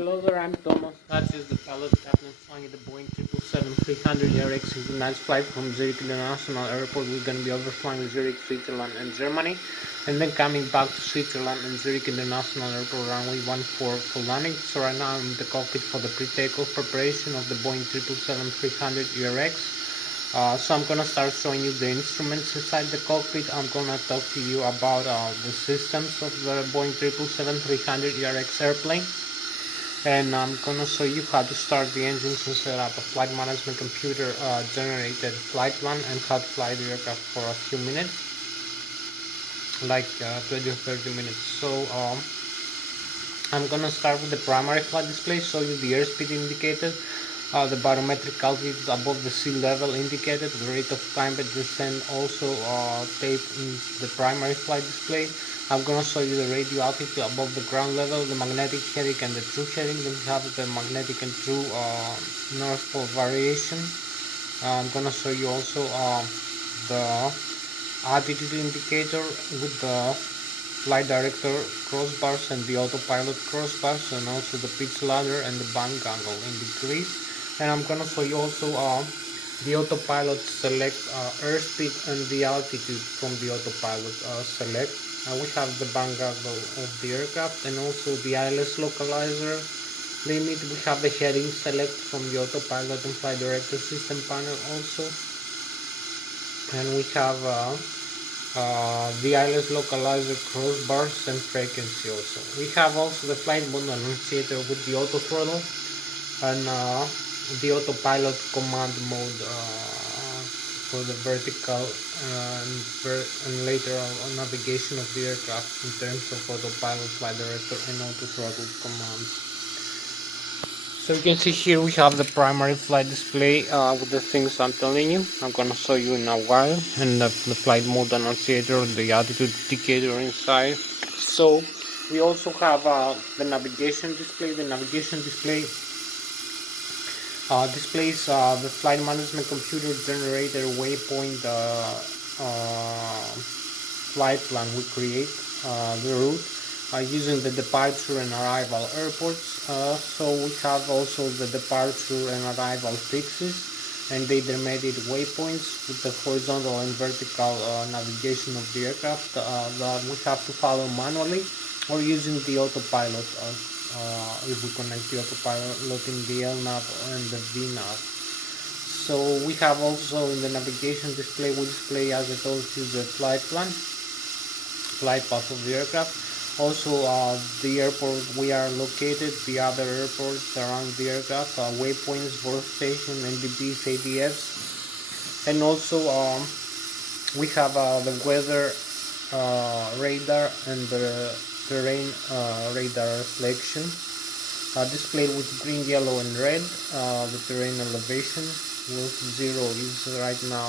Hello there, I'm Thomas. Hatsios, the pilot captain flying the Boeing 777-300 ERX synchronized flight from Zurich International Airport. We're going to be overflying Zurich, Switzerland and Germany, and then coming back to Switzerland and Zurich International Airport runway 14 for landing. So right now I'm in the cockpit for the pre-takeoff preparation of the Boeing 777-300 ERX. So I'm gonna start showing you the instruments inside the cockpit. I'm gonna talk to you about the systems of the Boeing 777-300 ERX airplane, and I'm gonna show you how to start the engines and set up a flight management computer generated flight plan and how to fly the aircraft for a few minutes, like 20 or 30 minutes. So I'm gonna start with the primary flight display, show you the airspeed indicator, the barometric altitude above the sea level indicated, the rate of climb at descent also taped in the primary flight display. I'm gonna show you the radio altitude above the ground level, the magnetic heading and the true heading. Then we have the magnetic and true North Pole variation. I'm gonna show you also the altitude indicator with the flight director crossbars and the autopilot crossbars, and also the pitch ladder and the bank angle in degrees. And I'm gonna show you also the autopilot select airspeed and the altitude from the autopilot select. We have the bank angle of the aircraft and also the Lszh localizer limit. We have the heading select from the autopilot and flight director system panel also, and we have the Lszh localizer crossbars and frequency also. We have also the flight mode annunciator with the auto throttle and the autopilot command mode for the vertical and lateral navigation of the aircraft in terms of autopilot, flight director and auto throttle commands. So you can see here we have the primary flight display with the things I'm telling you. I'm gonna show you in a while, and the flight mode annunciator, the altitude indicator inside. So we also have the navigation display. The navigation display displays the flight management computer generated waypoint flight plan. We create the route using the departure and arrival airports. So we have also the departure and arrival fixes and the intermediate waypoints with the horizontal and vertical navigation of the aircraft that we have to follow manually or using the autopilot if we connect the autopilot in the LNAV and the VNAV. So we have also in the navigation display, we display, as I told you, the flight plan, flight path of the aircraft. Also the airport we are located, the other airports around the aircraft, waypoints, workstation, NDBs, ADFs, and also we have the weather radar and the terrain radar selection displayed with green, yellow and red. The terrain elevation with 0 is right now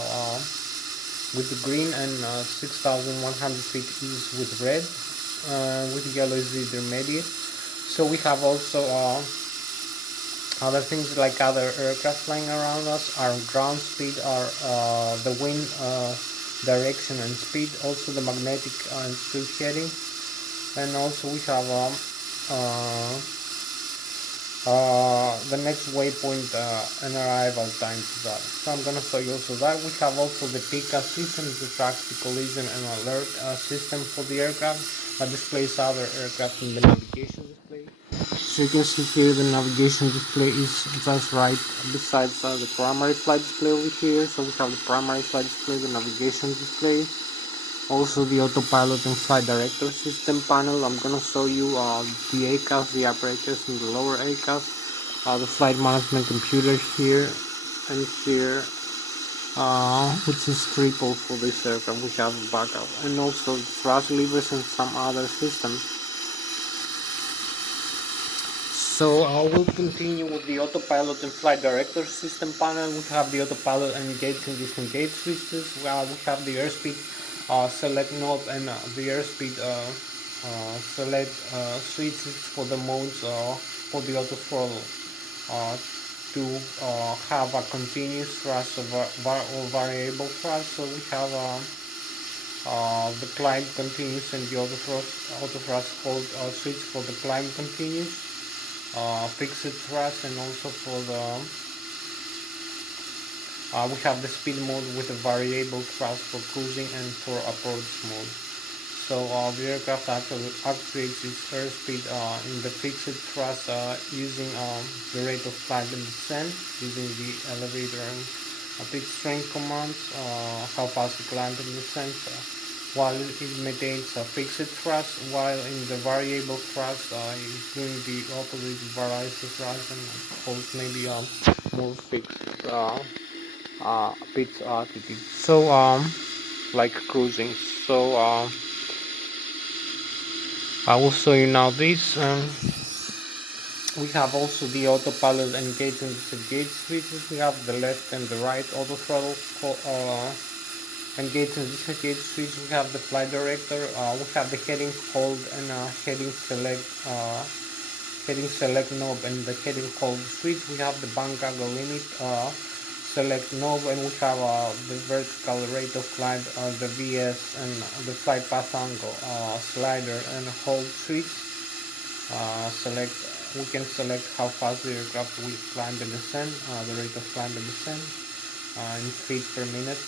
with the green, and 6,100 feet is with red. With yellow is the intermediate. So we have also other things like other aircraft flying around us, our ground speed, our the wind direction and speed, also the magnetic and true heading, and also we have the next waypoint and arrival time to that. So I'm gonna show you also that. We have also the PICA system, the tracks the collision and alert system for the aircraft that displays other aircraft in the navigation display. So you can see here the navigation display is just right besides the primary flight display over here. So we have the primary flight display, the navigation display, also the autopilot and flight director system panel. I'm gonna show you the ACAS, the apparatus in the lower ACAS, the flight management computer here and here, which is triple for this aircraft. We have a backup, and also the thrust levers and some other systems. So we'll continue with the autopilot and flight director system panel. We have the autopilot and engage and disengage switches. We have the airspeed select knob and the airspeed select switches for the modes for the auto throttle to have a continuous thrust or variable thrust. So we have the climb continuous and the auto thrust hold switch for the climb continuous. fixed thrust, and also for the we have the speed mode with a variable thrust for cruising and for approach mode. So the aircraft actuates its airspeed in the fixed thrust using the rate of climb and descent, using the elevator and pitch strength commands, how fast it climbs and descends, while it maintains a fixed thrust, while in the variable thrust it's doing the opposite, varies the thrust and holds maybe more fixed pitch altitude. So like cruising. So I will show you now this. We have also the autopilot engaged and disengaged switches. We have the left and the right auto throttle engaged and disengaged switch. We have the flight director. We have the heading hold and heading select knob and the heading hold switch. We have the bank angle limit select knob, and we have the vertical rate of climb, the VS, and the flight path angle slider and hold switch. Select We can select how fast the aircraft will climb and descend, the rate of climb and descend in feet per minute,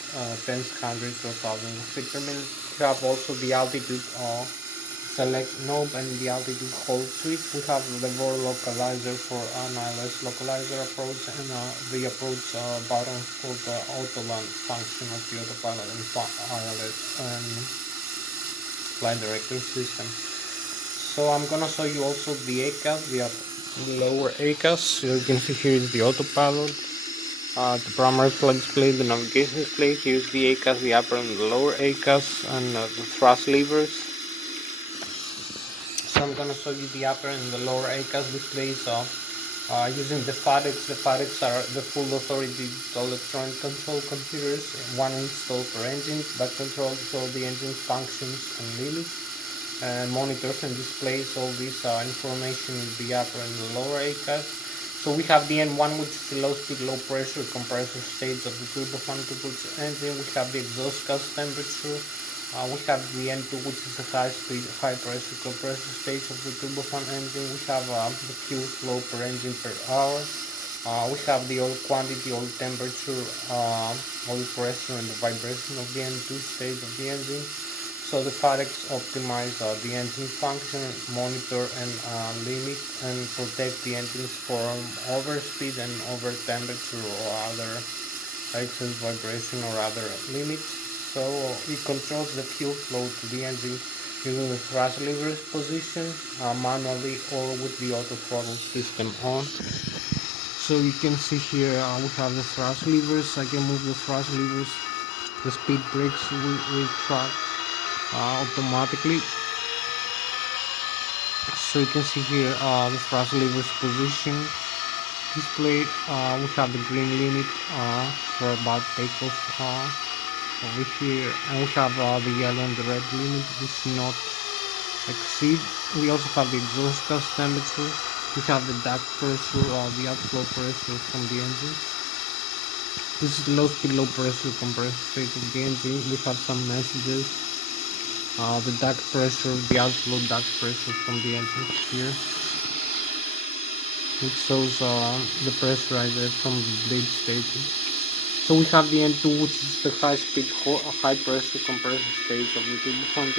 tens, hundreds, or thousands of feet per minute. We have also the altitude select knob and the altitude hold switch. We have the VOR localizer for an ILS localizer approach, and the approach button for the auto land function of the autopilot and ILS and flight director system. So I'm gonna show you also the ACAS, the lower ACAS. So you can see here is the autopilot, the primary flight display, the navigation display. Here's the ACAS, the upper and the lower ACAS, and the thrust levers. So I'm gonna show you the upper and the lower ACAS displays using the FADEX. The FADEX are the full authority digital electronic control computers, one installed per engine that controls all the engine functions and limits. Monitors and displays all this information in the upper and the lower ACAS. So we have the N1, which is the low speed, low pressure compressor stage of the turbofan engine. We have the exhaust gas temperature. We have the N2, which is the high speed, high pressure compressor stage of the turbofan engine. We have the fuel flow per engine per hour. We have the oil quantity, oil temperature, oil pressure, and the vibration of the N2 stage of the engine. So the FADEX optimize the engine function, monitor and limit and protect the engines from overspeed and over temperature or other excess vibration or other limits. So it controls the fuel flow to the engine using the thrust levers position manually or with the auto throttle system on. So you can see here we have the thrust levers. I can move the thrust levers. The speed brakes will track automatically. So you can see here the thrust levers position display. We have the green limit for about takeoff over here, and we have the yellow and the red limit which not exceed. We also have the exhaust gas temperature. We have the duct pressure, the outflow pressure from the engine. This is the low speed, low pressure compressor state of the engine. We have some messages. The duct pressure, the outflow duct pressure from the engine here. It shows the pressurizer from the blade station. So we have the N2, which is the high speed, high pressure compressor stage of the turbofan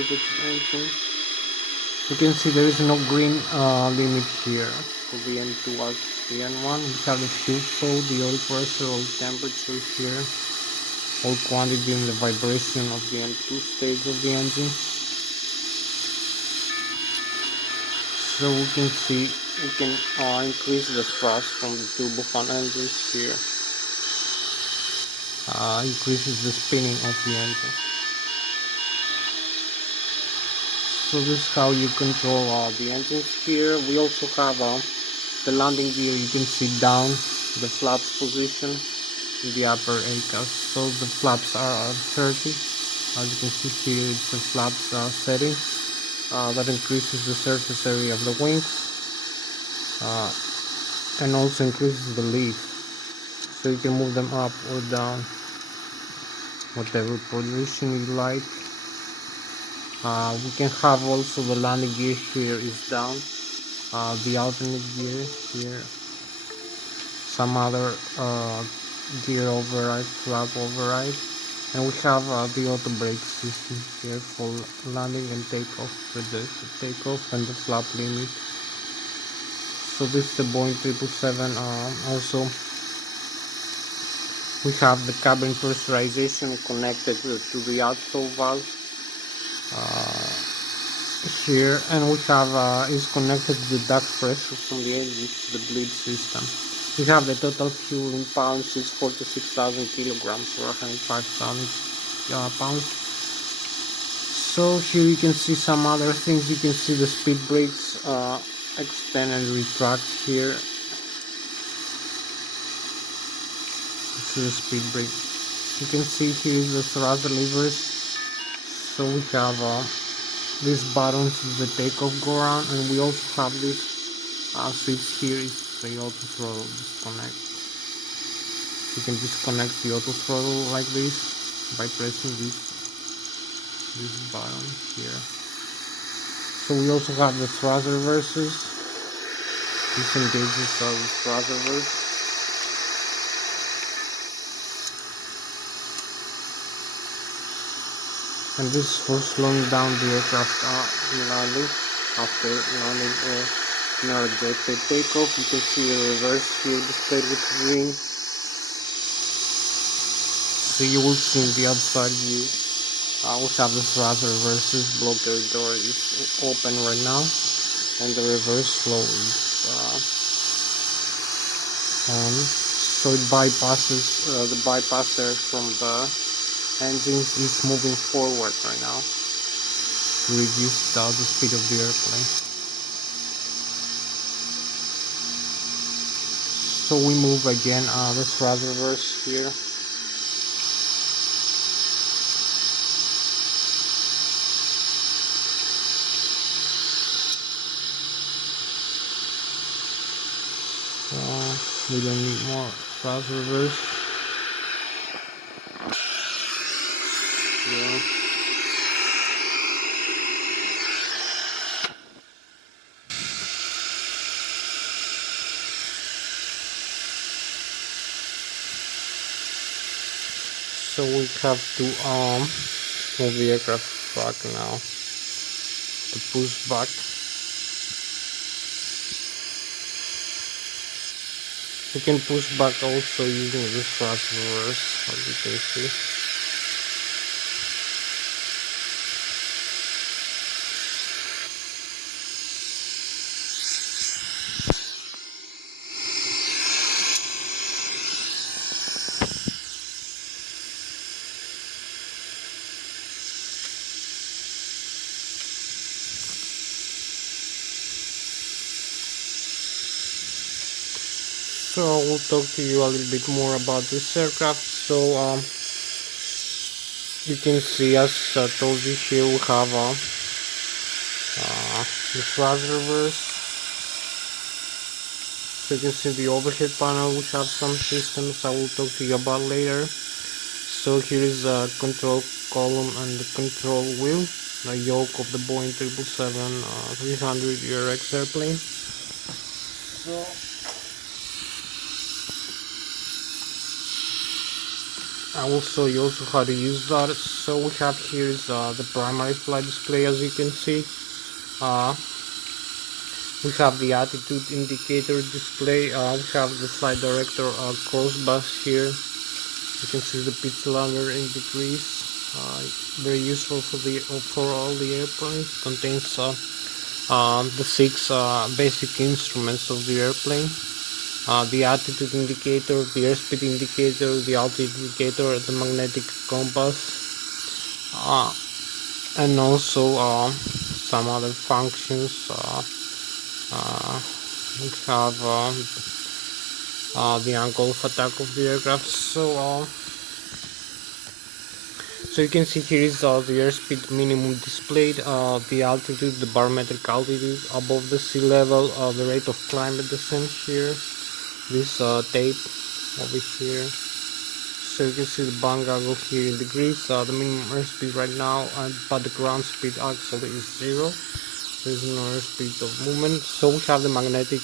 engine. You can see there is no green limit here for the N2 as the N1. We have the fuel flow, the oil pressure, oil temperature here, oil quantity and the vibration of the N2 stage of the engine. So we can see we can increase the thrust from the turbofan engines here. Increases the spinning of the engine. So this is how you control the engines here. We also have the landing gear. You can see down the flaps position in the upper ACAS. So the flaps are at 30. As you can see here, it's the flaps setting. That increases the surface area of the wings and also increases the lift. So you can move them up or down, whatever position you like. We can have also the landing gear here is down. the alternate gear here, some other gear override, flap override, and we have the auto brake system here for landing and takeoff, with the takeoff and the flap limit. So this is the Boeing 777. Also, we have the cabin pressurization connected to the outflow valve here, and we have is connected to the duct pressure from the engine to the bleed system. We have the total fuel in pounds is 46,000 kilograms or 105,000 pounds. So here you can see some other things. You can see the speed brakes extend and retract here. This is the speed brake. You can see here is the throttle levers. So we have these buttons is the takeoff go around, and we also have this switch here is the auto throttle disconnect. You can disconnect the auto throttle like this by pressing this button here. So we also have the thrust reversers. This engages the thrust reverse. And this is for slowing down the aircraft landing. After landing in our ejected takeoff, you can see the reverse here displayed with green. So you will see in the outside view. We have the thrust reverses. Blocker door is open right now, and the reverse flow is on. So it bypasses the bypasser from the engines is moving forward right now to reduce the speed of the airplane. So we move again the thrust reverse here. We don't need more thrust reverse. Yeah. So we have to move the aircraft back now. To push back. You can push back also using this thrust reverse, as you can see. So I will talk to you a little bit more about this aircraft. So you can see, as I told you, here we have the thrust reverse. So you can see the overhead panel. We have some systems I will talk to you about later. So here is a control column and the control wheel, the yoke of the Boeing 777 300 ERX airplane. So I will show you also how to use that. So we have here is the primary flight display, as you can see. We have the attitude indicator display. We have the flight director course bus here. You can see the pitch ladder in degrees. Very useful for all the airplanes. Contains the 6 basic instruments of the airplane. The altitude indicator, the airspeed indicator, the altitude indicator, the magnetic compass, and also some other functions. We have the angle of attack of the aircraft. So you can see here is the airspeed minimum displayed, the altitude, the barometric altitude above the sea level, the rate of climb and descent here. This tape over here. So you can see the bang angle here in degrees, the minimum airspeed right now, but the ground speed actually is 0. There's no speed of movement. So we have the magnetic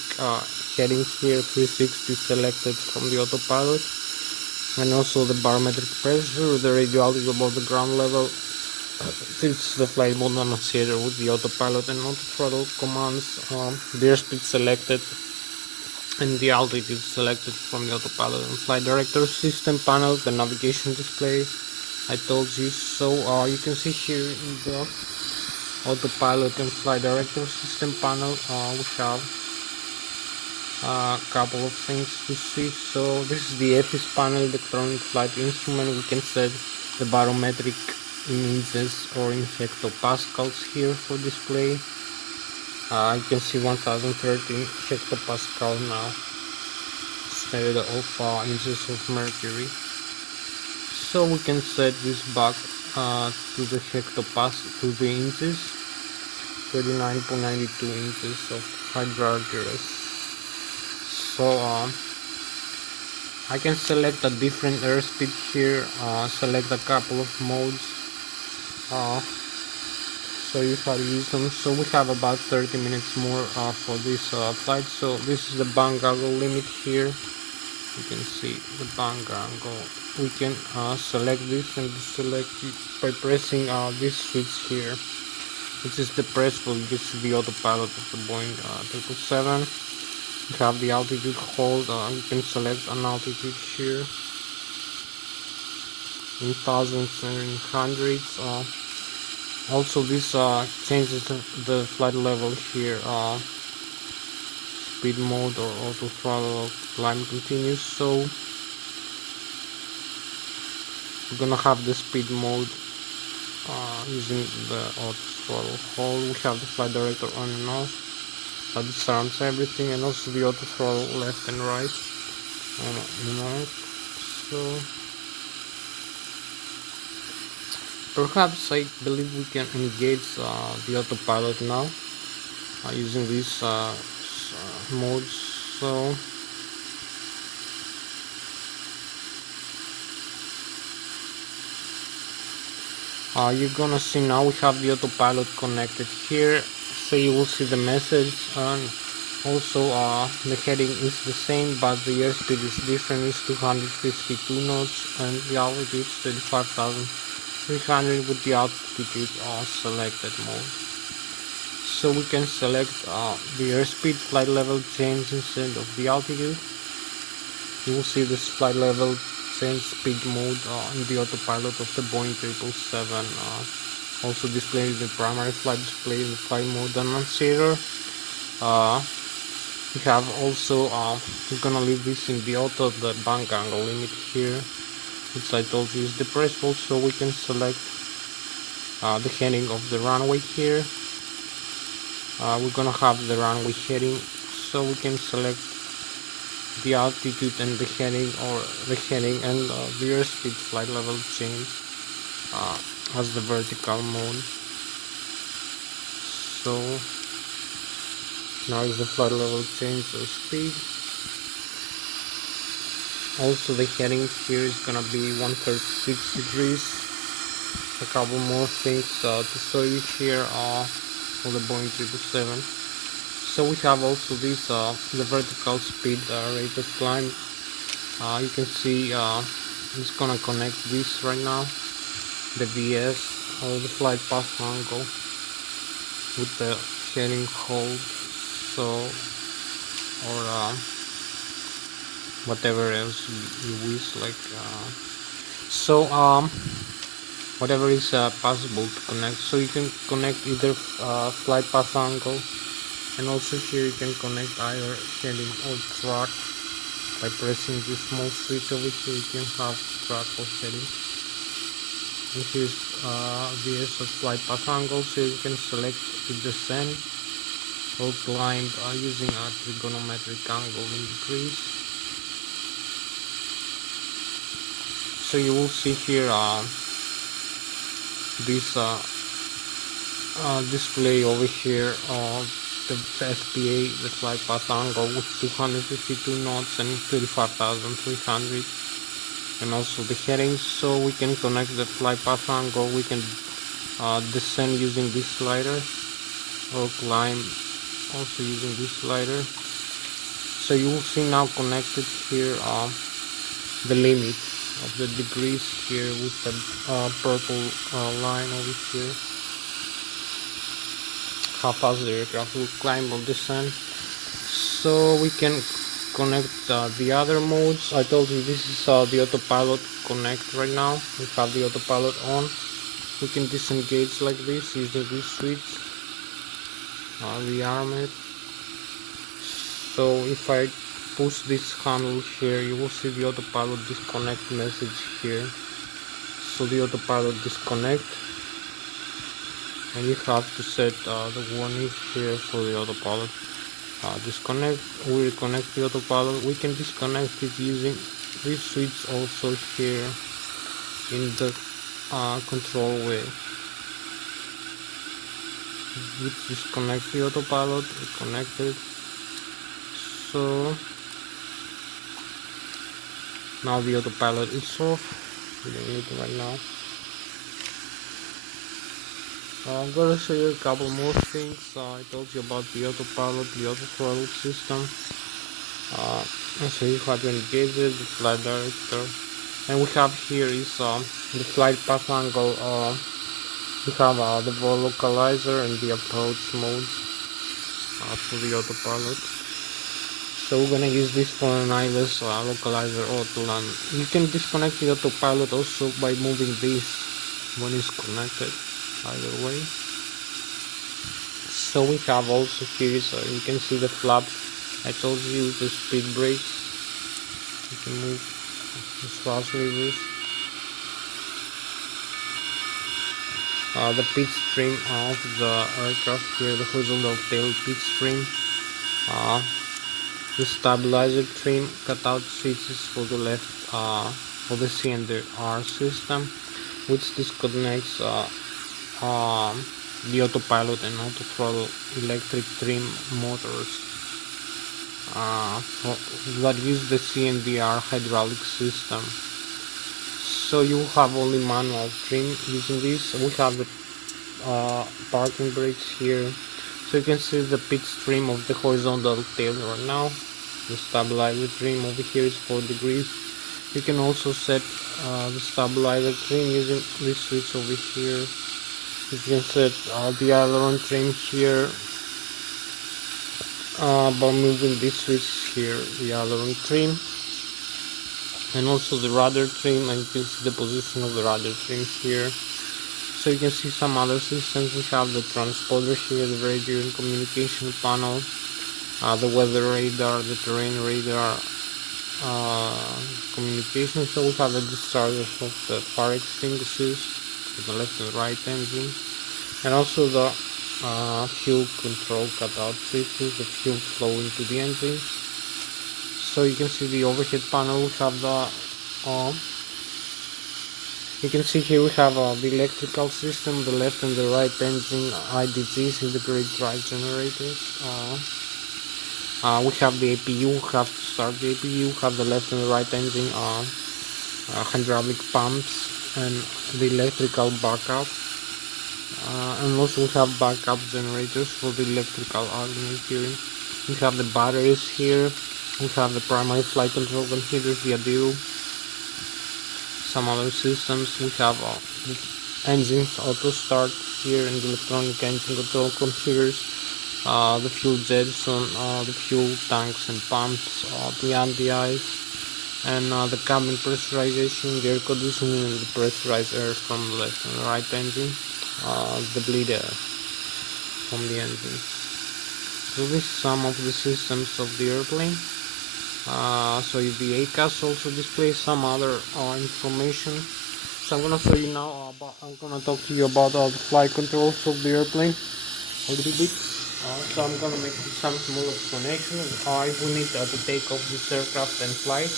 heading here, 360 selected from the autopilot, and also the barometric pressure, the radio altitude above the ground level. It's the flight mode annunciator with the autopilot and auto throttle commands, the airspeed selected and the altitude selected from the autopilot and flight director system panel, the navigation display I told you. So you can see here in the autopilot and flight director system panel we have a couple of things to see. So this is the EFIS panel, electronic flight instrument. We can set the barometric in inches or in hectopascals here for display. You can see 1013 hectopascal now instead of inches of mercury. So we can set this back to the hectopascal, to the inches, 39.92 inches of hydrargyros. So I can select a different airspeed here, select a couple of modes, show you how to use them. So we have about 30 minutes more for this flight. So this is the bank angle limit here. You can see the bank angle. We can select this and deselect it by pressing this switch here, which is the press for this is the autopilot of the Boeing 777. We have the altitude hold. You can select an altitude here in thousands and in hundreds. Also this changes the flight level here, speed mode or auto throttle, climb continuous. So we're gonna have the speed mode using the auto throttle hold. We have the flight director on and off. That disarms everything, and also the auto throttle left and right and off. So perhaps I believe we can engage the autopilot now using these modes. So you're gonna see now we have the autopilot connected here. So you will see the message, and also the heading is the same, but the airspeed is different. It's 252 knots and the altitude is 35,300 with the altitude selected mode. So we can select the airspeed flight level change instead of the altitude. You will see this flight level change speed mode in the autopilot of the Boeing 777. Also displays the primary flight display in the flight mode annunciator. We have also we're gonna leave this in the auto, the bank angle limit here, which I told you is depressible. So we can select the heading of the runway here. We're gonna have the runway heading, so we can select the altitude and the heading, or the heading and the airspeed flight level change as the vertical mode. So now is the flight level change of speed. Also the heading here is gonna be 136 degrees. A couple more things to show you here for the Boeing 777. So we have also this the vertical speed rate of climb. You can see it's gonna connect this right now, the VS or the flight path angle with the heading hold, so or whatever else you wish, like so whatever is possible to connect. So you can connect either flight path angle, and also here you can connect either heading or track by pressing this small switch over here. You can have track or heading, and here's VS of flight path angle, so you can select the descent or climb using a trigonometric angle in degrees. So you will see here this display over here of the FPA, the flight path angle with 252 knots and 35,300, and also the headings. So we can connect the flight path angle. We can descend using this slider, or climb also using this slider. So you will see now connected here the limit of the degrees here with the purple line over here, how fast the aircraft will climb or descend. So we can connect the other modes. I told you this is the autopilot connect right now. We have the autopilot on. We can disengage like this using this switch, rearm it. So if I push this handle here, you will see the autopilot disconnect message here. So the autopilot disconnect, and you have to set the warning here for the autopilot disconnect. We reconnect the autopilot. We can disconnect it using this switch also here in the control wheel. Which disconnects the autopilot, reconnect it. So now the autopilot is off. We don't need it right now. I'm gonna show you a couple more things. I told you about the autopilot, the auto throttle system. I'll show you how to engage it, the flight director, and we have here is the flight path angle. We have the vol localizer and the approach modes for the autopilot. So we're gonna use this for an ILS localizer auto land. You can disconnect the autopilot also by moving this when it's connected, either way. So we have also here, so you can see the flaps. I told you the speed brakes. You can move the thrust levers. The pitch trim of the aircraft here, the horizontal tail pitch trim. The stabilizer trim, cutout switches for the left for the C and the R system, which disconnects the autopilot and auto throttle electric trim motors that use the C and the R hydraulic system. So you have only manual trim using this. We have the parking brakes here, so you can see the pitch trim of the horizontal tail right now. The stabilizer trim over here is 4 degrees. You can also set the stabilizer trim using this switch over here. You can set the aileron trim here by moving this switch here, the aileron trim, and also the rudder trim, and you can see the position of the rudder trim here. So you can see some other systems. We have the transponder here, the radio and communication panel, the weather radar, the terrain radar, communication. So we have the dischargers of the fire extinguishers for the left and right engine, and also the fuel control cutout switches, the fuel flow into the engine. So you can see the overhead panel. We have the you can see here we have the electrical system, the left and the right engine IDGs, integrated drive generators. We have the APU. We have to start the APU. We have the left and the right engine hydraulic pumps and the electrical backup. And also we have backup generators for the electrical argument here. We have the batteries here. We have the primary flight control computers, the ADIO. Some other systems. We have the engines auto start here and the electronic engine control computers, the fuel jettison, the fuel tanks and pumps, the anti-ice, and the cabin pressurization, the air conditioning, and the pressurized air from the left and the right engine, the bleed air from the engine. So this is some of the systems of the airplane. So the ACAS also displays some other information. So I'm gonna show you now I'm gonna talk to you about the flight controls of the airplane a little bit. So I'm gonna make some small explanation. If we need to take off this aircraft and fly,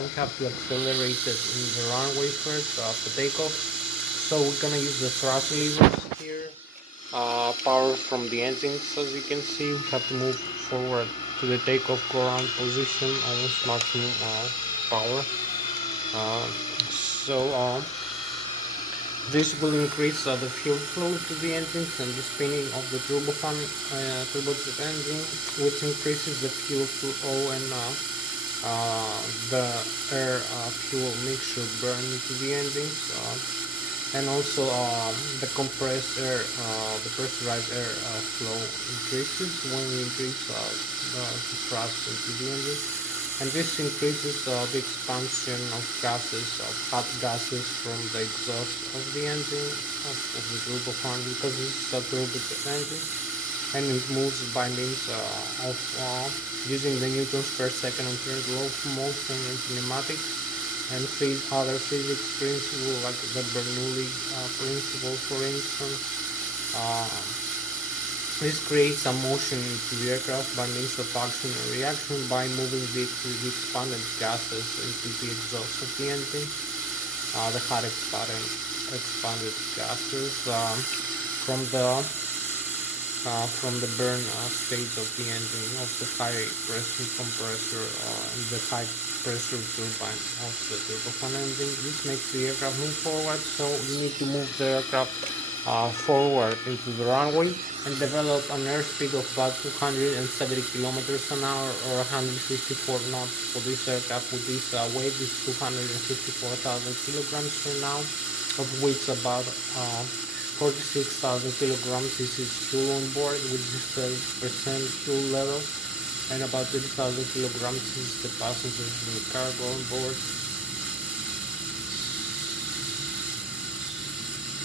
we have to accelerate it in the runway first for takeoff. So we're gonna use the thrust levers here. Power from the engines, as you can see, we have to move forward to the takeoff ground position, almost maximum power. So This will increase the fuel flow to the engines and the spinning of the turbofan turbojet engine, which increases the fuel flow and the air fuel mixture burn into the engines, and also the compressed air, the pressurized air flow increases when we increase the thrust into the engine, and this increases the expansion of gases, of hot gases from the exhaust of the engine, of the turbofan, because this is a turbojet engine, and it moves by means of using the newtons per second and third law of motion and kinematics, and other physics principles like the Bernoulli principle, for instance. Uh, this creates a motion to the aircraft by means of action and reaction by moving the expanded gases into the exhaust of the engine. The hot expanded gases from the burn stage of the engine of the high pressure compressor and the high pressure turbine of the turbofan engine. This makes the aircraft move forward, so you need to move the aircraft forward into the runway and develop an airspeed of about 270 kilometers an hour or 154 knots for this aircraft. With this weight is 254,000 kilograms for now, of which about 46,000 kilograms is its fuel on board, which is 30% fuel level, and about 30,000 kilograms is the passengers and the cargo on board.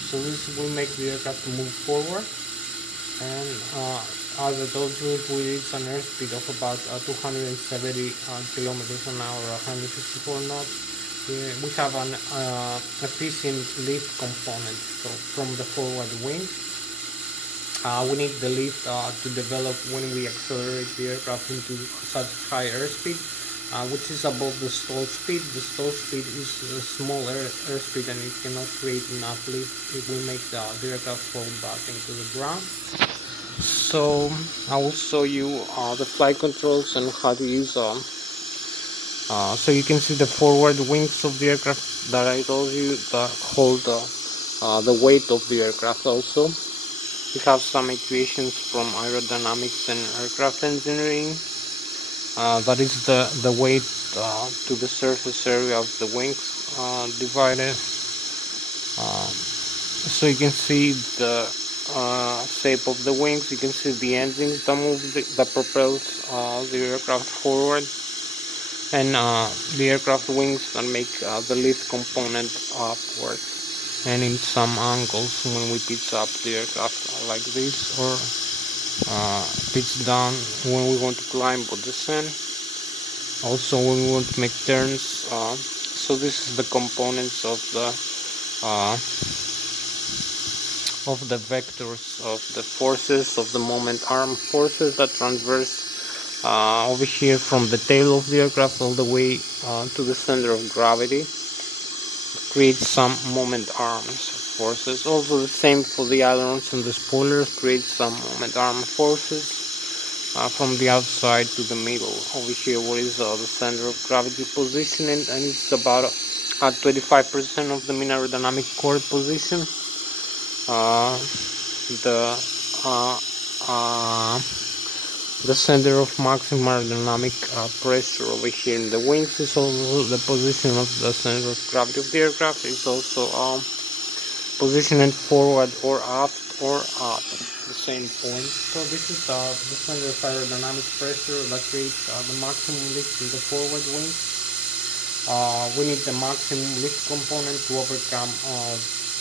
So this will make the aircraft move forward, and as I told you, if we reach an airspeed of about 270 kilometers an hour, 154 knots, we have an efficient lift component from the forward wing. We need the lift to develop when we accelerate the aircraft into such high airspeed, which is above the stall speed. The stall speed is a small airspeed, and it cannot create enough lift. It will make the aircraft fall back into the ground. So I will show you the flight controls and how to use them. So you can see the forward wings of the aircraft that I told you that hold the weight of the aircraft. Also, we have some equations from aerodynamics and aircraft engineering. That is the weight to the surface area of the wings divided. So you can see the shape of the wings. You can see the engines that move that propels the aircraft forward, and the aircraft wings that make the lift component upwards, and in some angles when we pitch up the aircraft like this, or pitch down when we want to climb or descend, also when we want to make turns. So this is the components of the vectors of the forces of the moment arm forces that transverse over here from the tail of the aircraft all the way to the center of gravity, create some moment arms forces. Also the same for the ailerons and the spoilers, create some moment arm forces from the outside to the middle. Over here what is the center of gravity position, and it's about 25% of the mean aerodynamic core position. The center of maximum aerodynamic pressure over here in the wings is also the position of the center of gravity of the aircraft. Is also positioned forward or aft or up, the same point. So this is the center of aerodynamic pressure that creates the maximum lift in the forward wing. We need the maximum lift component to overcome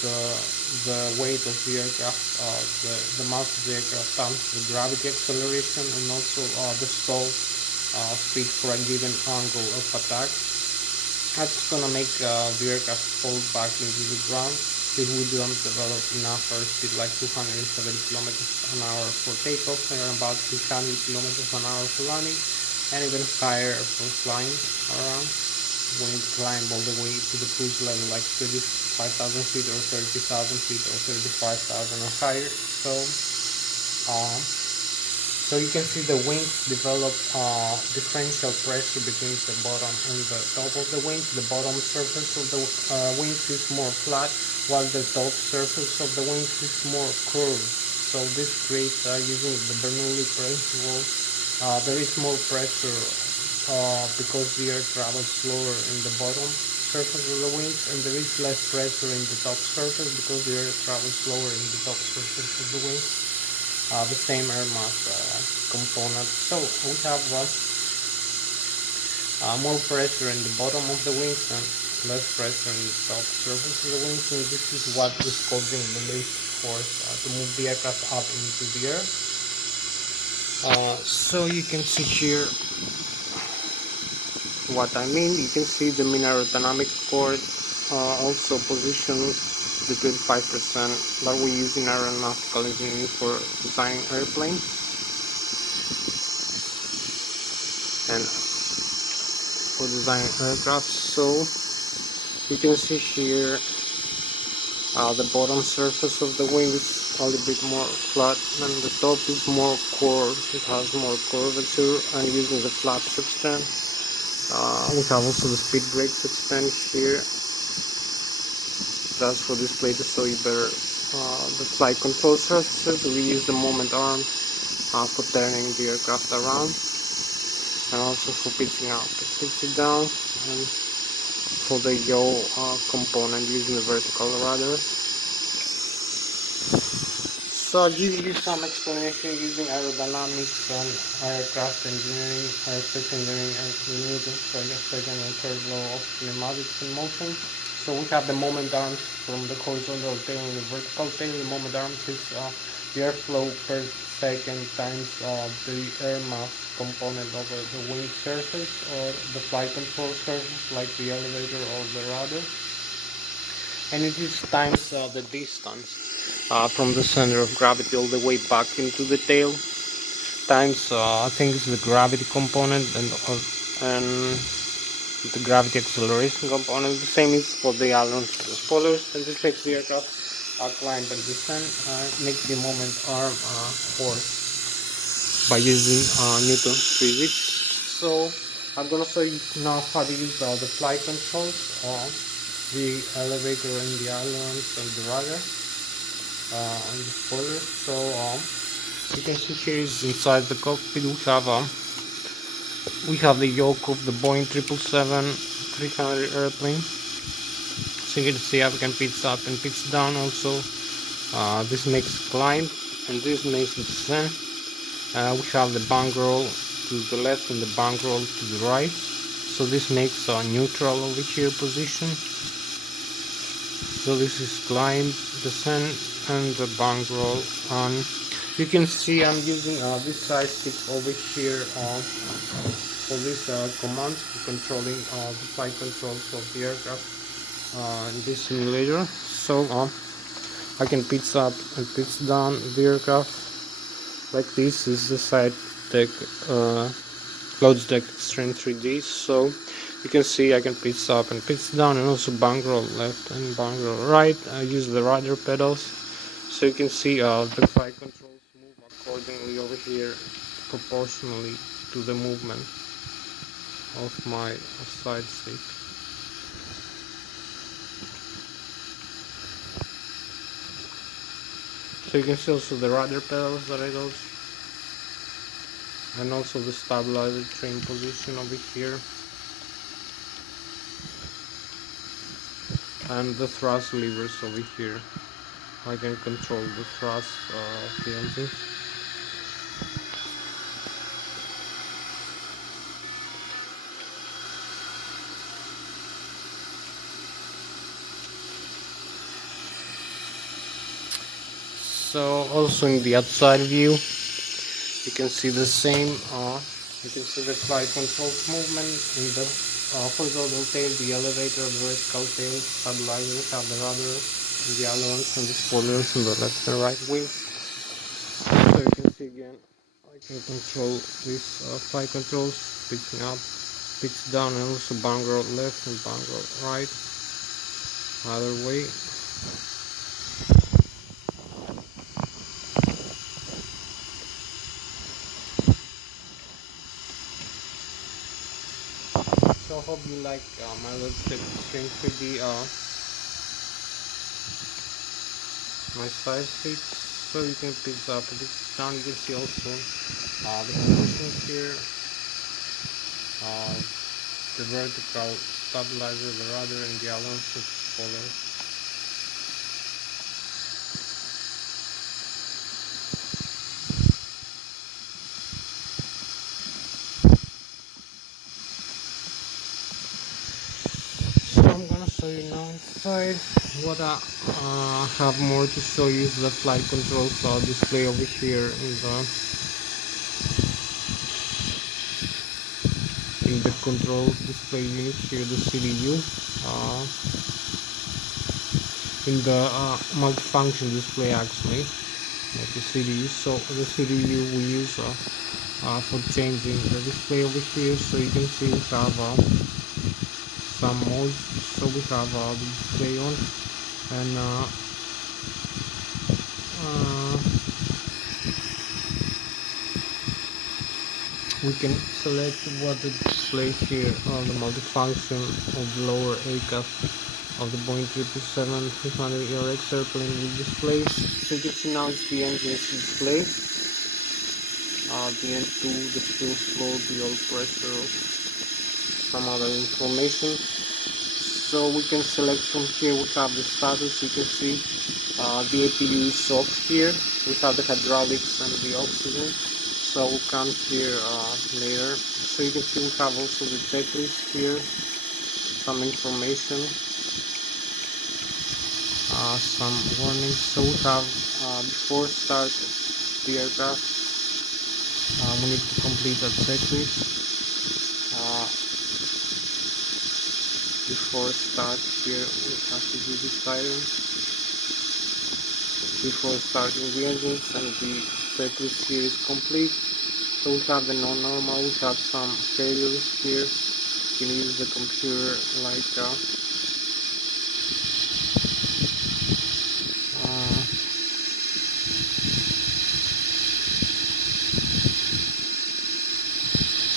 the weight of the aircraft, the mass of the aircraft times the gravity acceleration, and also the stall speed for a given angle of attack. That's gonna make the aircraft fall back into the ground if we don't develop enough airspeed, like 270 kilometers an hour for takeoff and about 300 kilometers an hour for landing, and even higher for flying around when you climb all the way to the cruise level, like 35,000 feet or 30,000 feet or 35,000 or higher. So So you can see the wings develop differential pressure between the bottom and the top of the wings. The bottom surface of the wings is more flat, while the top surface of the wings is more curved. So this creates, using the Bernoulli principle, there is more pressure because the air travels slower in the bottom surface of the wings, and there is less pressure in the top surface because the air travels slower in the top surface of the wings. The same air mass component. So we have more pressure in the bottom of the wings and less pressure in the top surface of the wings, and this is what is causing the Lszh force to move the aircraft up into the air. So you can see here what I mean. You can see the mean aerodynamic chord also positioned between 5% that we use in aeronautical engineering for designing airplanes, and for designing aircraft. So you can see here the bottom surface of the wing is a little bit more flat and the top is more curved. It has more curvature, and using the flaps extend. We have also the speed brakes extend here. That's for display to show you better the flight control surfaces. We use the moment arm for turning the aircraft around, and also for pitching out. It pitch it down, and for the yaw component using the vertical rudder. So I'll give you some explanation using aerodynamics and aircraft engineering, aerospace engineering, and Newton's second and third law of kinematics and motion. So we have the moment arms from the horizontal tail and the vertical tail. The moment arms is the airflow per second times the air mass component over the wing surface or the flight control surface, like the elevator or the rudder. And it is times the distance from the center of gravity all the way back into the tail, times I think it's the gravity component and the gravity acceleration component. The same is for the ailerons and the spoilers, and this makes the aircraft climb and descend, make the moment arm force by using Newton's physics. So I'm gonna show you now how to use the flight controls, the elevator and the ailerons and the rudder and the spoilers. So you can see here is inside the cockpit we have the yoke of the Boeing 777-300 airplane. So you can see how we can pitch up and pitch down. Also, this makes climb and this makes descent. We have the bank roll to the left and the bank roll to the right. So this makes a neutral over here position. So this is climb, descent, and the bank roll on. You can see I'm using this side stick over here for this commands for controlling the flight controls of the aircraft in this simulator. So I can pitch up and pitch down the aircraft like this. Is the side deck Loads deck Extreme 3D. So you can see I can pitch up and pitch down, and also bank roll left and bank roll right. I use the rudder pedals, so you can see the flight controls move accordingly over here, proportionally to the movement of my side stick. So you can see also the rudder pedals that I use, and also the stabilizer train position over here, and the thrust levers over here. I can control the thrust of the engine. So also in the outside view you can see the same, you can see the flight controls movement in the horizontal tail, the elevator, the vertical tail, stabilizer. We have the rudder, and the ailerons and the spoilers on the left and right wing. So you can see again I can control these flight controls, pitching up, pitch down, and also bank roll left and bank roll right, either way. hope you like my little string 3D my side streets, so you can pick up a bit down. You can see also the functions here, uh, the vertical stabilizer, the rudder, and the alarm controller. So I'm gonna show you now inside. What I have more to show you is the flight controls display over here in the control display unit here, the CDU, in the multifunction display actually, like the CDU. So the CDU we use for changing the display over here. So you can see we have some modes. So we have the display on, and we can select what the display here on the multifunction of the lower ACAS of the Boeing 777-300ERX airplane will display. So you can see now it's the engine's display, the N2, the fuel flow, the oil pressure, some other information. So we can select from here. We have the status. You can see the APU is off here. We have the hydraulics and the oxygen. So we'll come here later. So you can see we have also the checklist here, some information, some warnings. So we have before start the aircraft, we need to complete a checklist. Before start here we have to do this item before starting the engines, and the checklist here is complete. So we have the non-normal, we have some failures here. You can use the computer like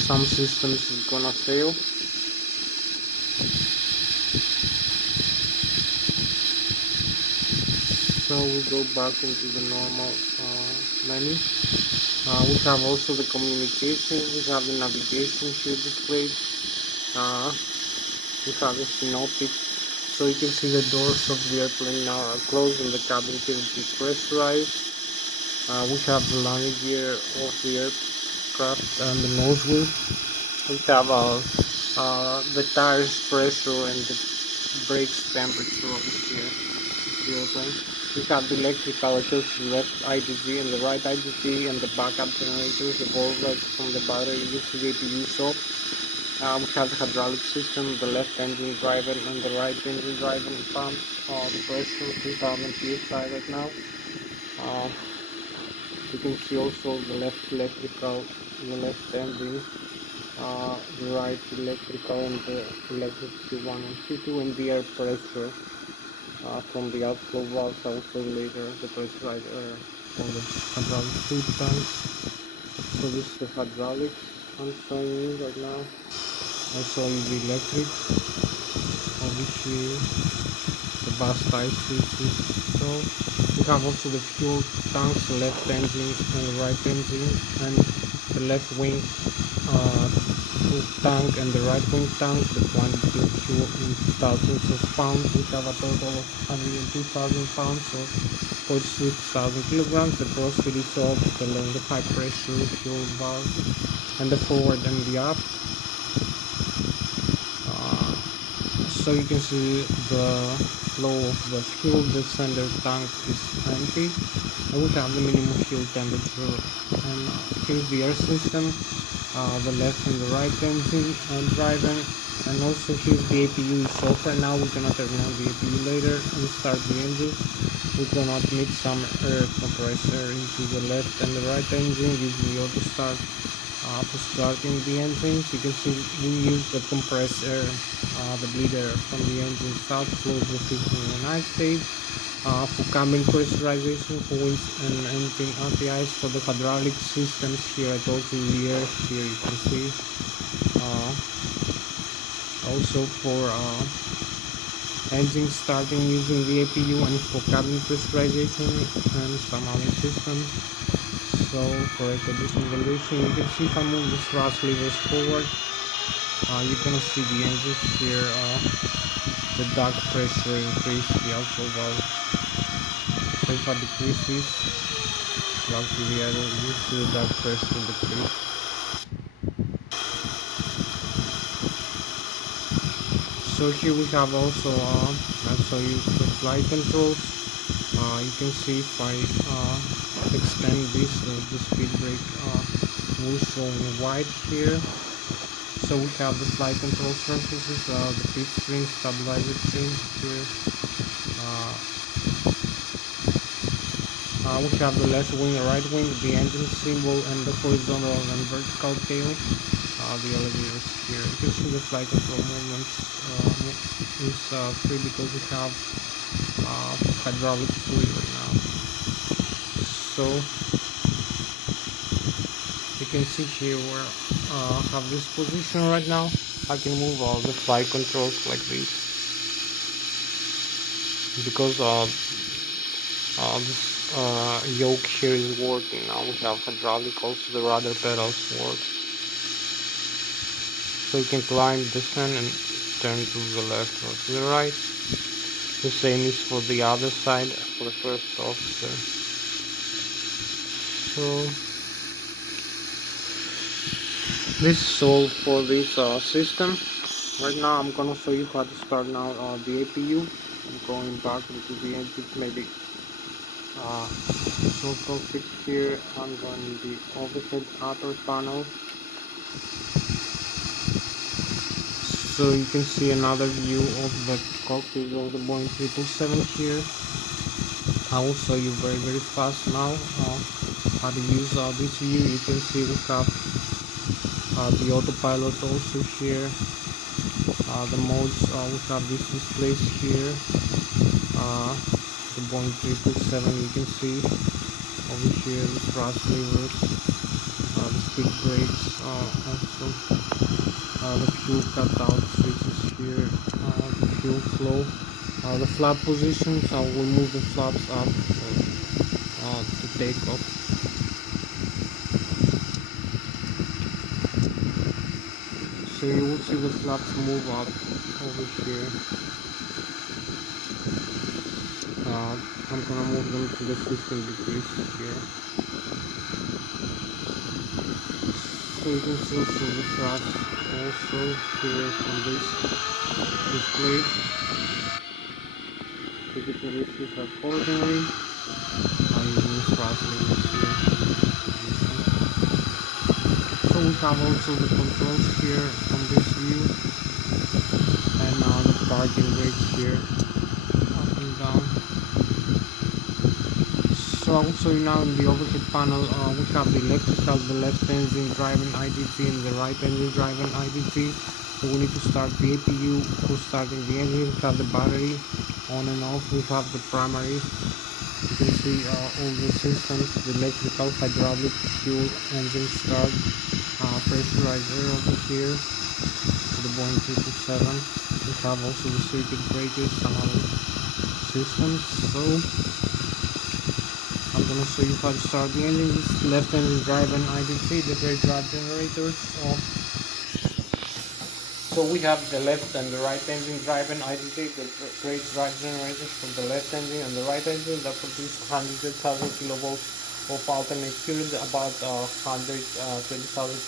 some systems is gonna fail. So we go back into the normal menu. We have also the communication, we have the navigation here displayed, we have the synoptic. So you can see the doors of the airplane now are closed and the cabin can be pressurized. We have the landing gear of the aircraft and the nose wheel. We have the tires pressure and the brakes temperature over here, the airplane. We have the electrical adjusters, the left IDG and the right IDG, and the backup generators, the voltage from the battery. You can see the APU off. We have the hydraulic system, the left engine driving and the right engine driving pumps, the pressure 3000 psi right now. You can see also the left electrical, the left engine, the right electrical, and the electric C1 and C2, and the air pressure from the outflow valves. I will show you later the pressurized air from the hydraulic food tanks. So this is the hydraulics I'm showing you right now. I'll show you the electric over here, the bus type switches. So we have also the fuel tanks, the left engine and the right engine, and the left wing tank and the right wing tank. The quantity of fuel in thousands of pounds. We have a total of 102,000 pounds, so 46,000 kilograms. The cross feed is off along the high pressure fuel valve, and the forward and the aft. So you can see the flow of the fuel. The center tank is empty, and we have the minimum fuel temperature. And here's the air system, the left and the right engine driving, and also here's the APU is off right now. We're gonna turn on the APU later and start the engines. We're gonna admit some air compressor into the left and the right engine, use the auto start for starting the engines. You can see we use the compressed air, the bleed air from the engines out, flows the 15 stage. For cabin pressurization, for winds and engine anti-ice. For the hydraulic systems here, I told you the air here you can see. also for engine starting using the APU, and for cabin pressurization and some other systems. So for air conditioning ventilation, you can see if I move the thrust levers forward, you're gonna see the engine here, the duct pressure increase, the outflow valve. So if I decrease this, plug to the idle, you see the duct pressure decrease. So here we have also, I'll show you the flight controls. You can see if I extend this, the speed brake will show in white here. So we have the flight control surfaces, the pitch string, stabilizer string here. We have the left wing, right wing, the engine symbol, and the horizontal and vertical tail. The elevators here. You can see the flight control movements is free because we have hydraulic fluid right now. So you can see here where I have this position right now. I can move all the flight controls like this because this yoke here is working now. We have hydraulic, also the rudder pedals work. So you can climb, descend, and turn to the left or to the right. The same is for the other side, for the first officer. So this is all for this system. Right now I'm gonna show you how to start now the APU. I'm going back into the engine, maybe small cockpit here. I'm going the overhead upper panel. So you can see another view of the cockpit of the Boeing 777 here. I will show you very fast now how to use this view. You can see we have the autopilot also here. The modes, we have these displays here. The Boeing 777, you can see over here the thrust levers, the speed brakes, also the fuel cutout switches here, the fuel flow, the flap positions. I will move the flaps up to take off. So you will see the flaps move up over here. I'm gonna move them to the 15 degrees here. So you can see also the thrust also here from this display. You can reduce accordingly using thrust levers here. So we have also the controls here from this view, and the parking brakes here, up and down. So also now in the overhead panel we have the electrical, the left engine driving IDT and the right engine driving IDT. So we need to start the APU for starting the engine. We have the battery on and off. We have the primary. You can see all the systems, the electrical, hydraulic, fuel, engine start, pressurized air over here for the Boeing 777. We have also the circuit breakers, some other systems. So I'm gonna show you how to start the engine. This is left engine drive and IDC, the brake drive generators. So we have the left and the right engine drive and IDC, the brake drive generators for the left engine and the right engine that produce 100,000 kilovolts of alternate current, about 120,000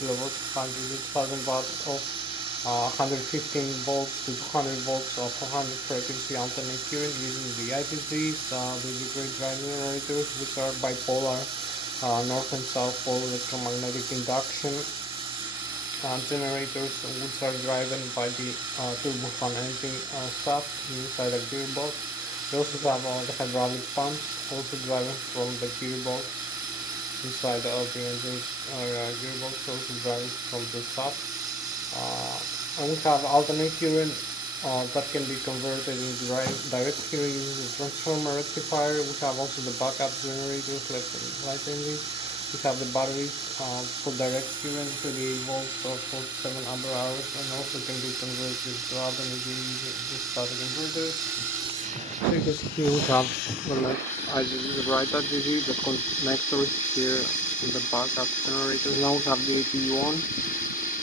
kilovolts, 100,000 watts of 115 volts to 200 volts of 100 frequency alternate current using the IPGs, the brake drive generators, which are bipolar north and south pole electromagnetic induction generators, which are driven by the turbofan engine shaft inside a gearbox. We also have the hydraulic pumps, also driven from the gearbox inside of the engine gearbox, also driven from the shaft. And we have alternate current that can be converted into direct current using the transformer rectifier. We have also the backup generators, left and right engine. We have the battery for direct current, 38 volts or 47 ampere hours, and also can be converted to other energy using the static inverter. So you can see here we have the left IGV, the right IGV, the connectors here in the backup generator. Now we have the APU on.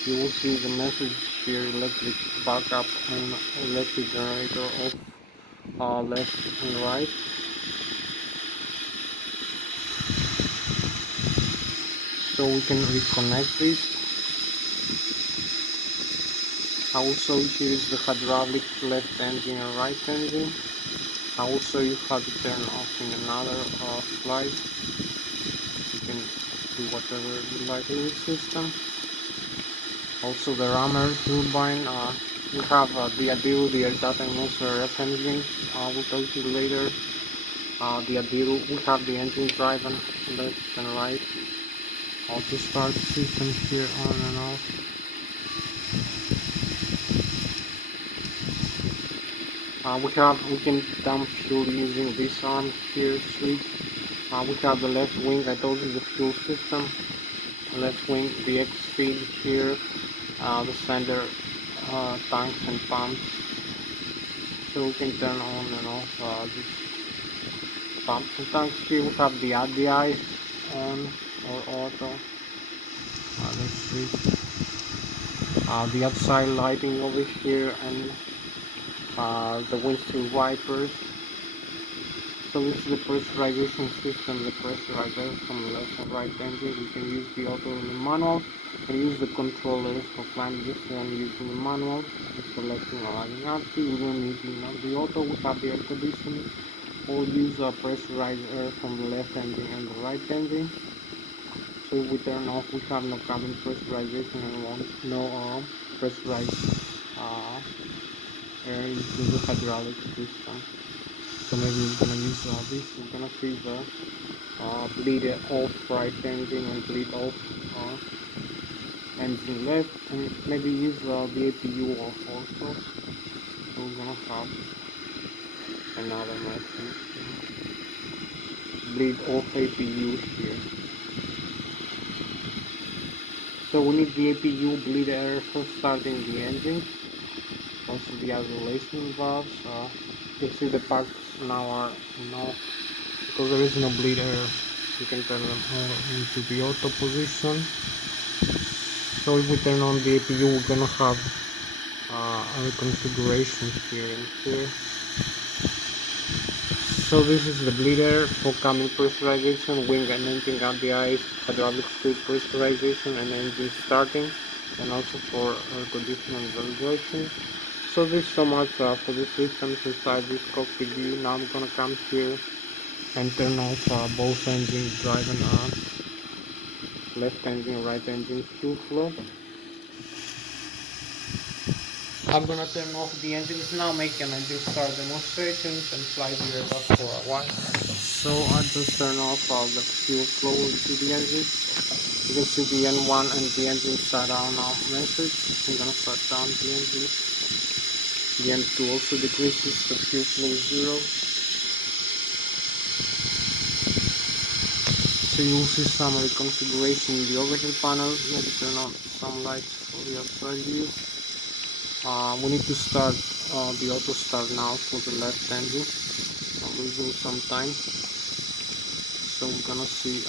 You will see the message here, electric backup and electric generator off, left and right. So we can reconnect this. Also here is the hydraulic left engine and right engine. Also you have to turn off in another slide. You can do whatever you like in the system. Also the rammer turbine, you have the Adiru, the air data and also ref engine. We'll talk to you later. The Adiru, we have the engine driving left and right. Auto start system here on and off. We can dump fuel using this arm here switch. We have the left wing, I told you the fuel system. Left wing, the X feed here, the center tanks and pumps. So we can turn on and off these pumps and tanks. Here we have the ADI on or auto. Let's see. The outside lighting over here and the windshield wipers. So this is the pressurization system, the pressurizer from the left and right engine. We can use the auto in the manual and use the controllers for climbing this one using the manual and selecting or adding active. We don't need the auto, we have the air conditioning. We'll use a pressurized air from the left engine and the right engine. So if we turn off, we have no cabin pressurization and no pressurized air into the hydraulic system. So maybe we're gonna use this. We're gonna see the bleed off right engine and bleed off engine left, and maybe use the APU off also. So we're gonna have another message. Bleed off APU here. So we need the APU bleed air for starting the engine. Also the isolation valves. You can see the parts now are off because there is no bleed air. You can turn them all into the auto position. So if we turn on the APU, we're gonna have a configuration here and here. So this is the bleed air for cabin pressurization, wing and engine RDIs, hydraulic fluid pressurization and engine starting, and also for air conditioning and ventilation. So this is so much for the systems inside this cockpit view. Now I'm gonna come here and turn off both engines, driving left engine, right engine fuel flow. I'm gonna turn off the engines now, make an engine start demonstrations and fly the aircraft for a while. So I just turn off the fuel flow to the engines. You can see the N1 and the engine start down message. I'm gonna start down the engine. The N2 also decreases, the fuel flow is 0. So you will see some reconfiguration in the overhead panel. Maybe turn on some lights for the outside view. We need to start the auto start now for the left engine. I'm losing some time. So we're gonna see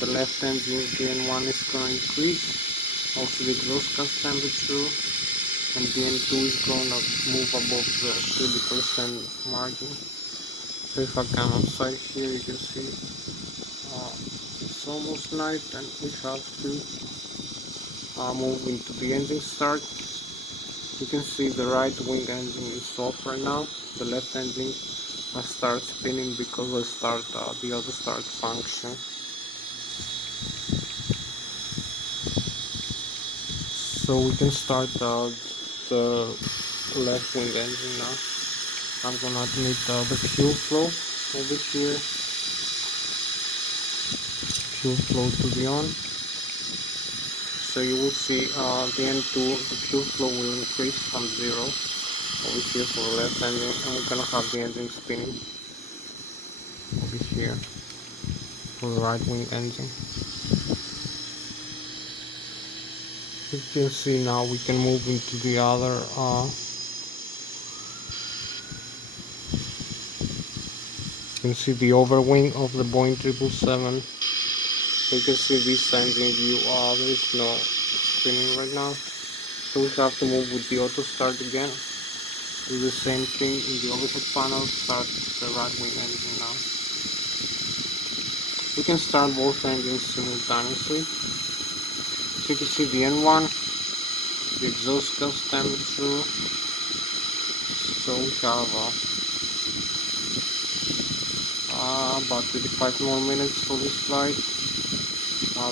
the left engine, the N1 is gonna increase. Also the exhaust gas temperature, and the N2 is gonna move above the 30% margin. So if I come outside here, you can see it's almost night and we have to move into the engine start. You can see the right wing engine is off right now. The left engine start spinning because I start the auto start function. So we can start the left wing engine now. I'm gonna admit the fuel flow over here. Fuel flow to be on. So you will see the N2, the fuel flow will increase from 0 over here for the left engine, and we're gonna have the engine spinning over here. for the right wing engine. You can see now we can move into the other you can see the overwing of the Boeing 777. You can see this engine view. There is no spinning right now, so we have to move with the auto start again. Do the same thing in the overhead panel. Start the right wing engine now. We can start both engines simultaneously. So you can see the N1, the exhaust gas temperature. So we have about 25 more minutes for this flight.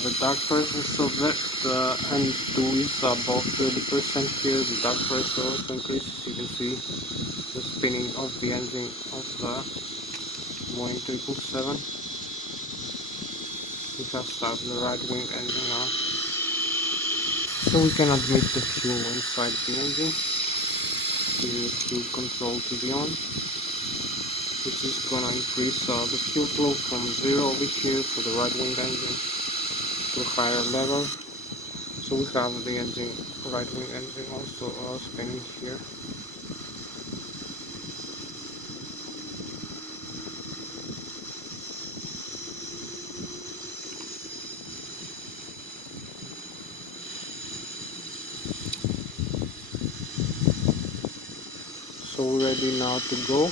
The dark pressure, so that the N2 is above 30% here. The dark pressure also increases. You can see the spinning of the engine of the Boeing 777. We have started the right wing engine now. So we can admit the fuel inside the engine. Give the fuel control to the on, which is gonna increase the fuel flow from 0 over here for the right wing engine to a higher level. So we have the engine, right wing engine also spinning here. So we're ready now to go.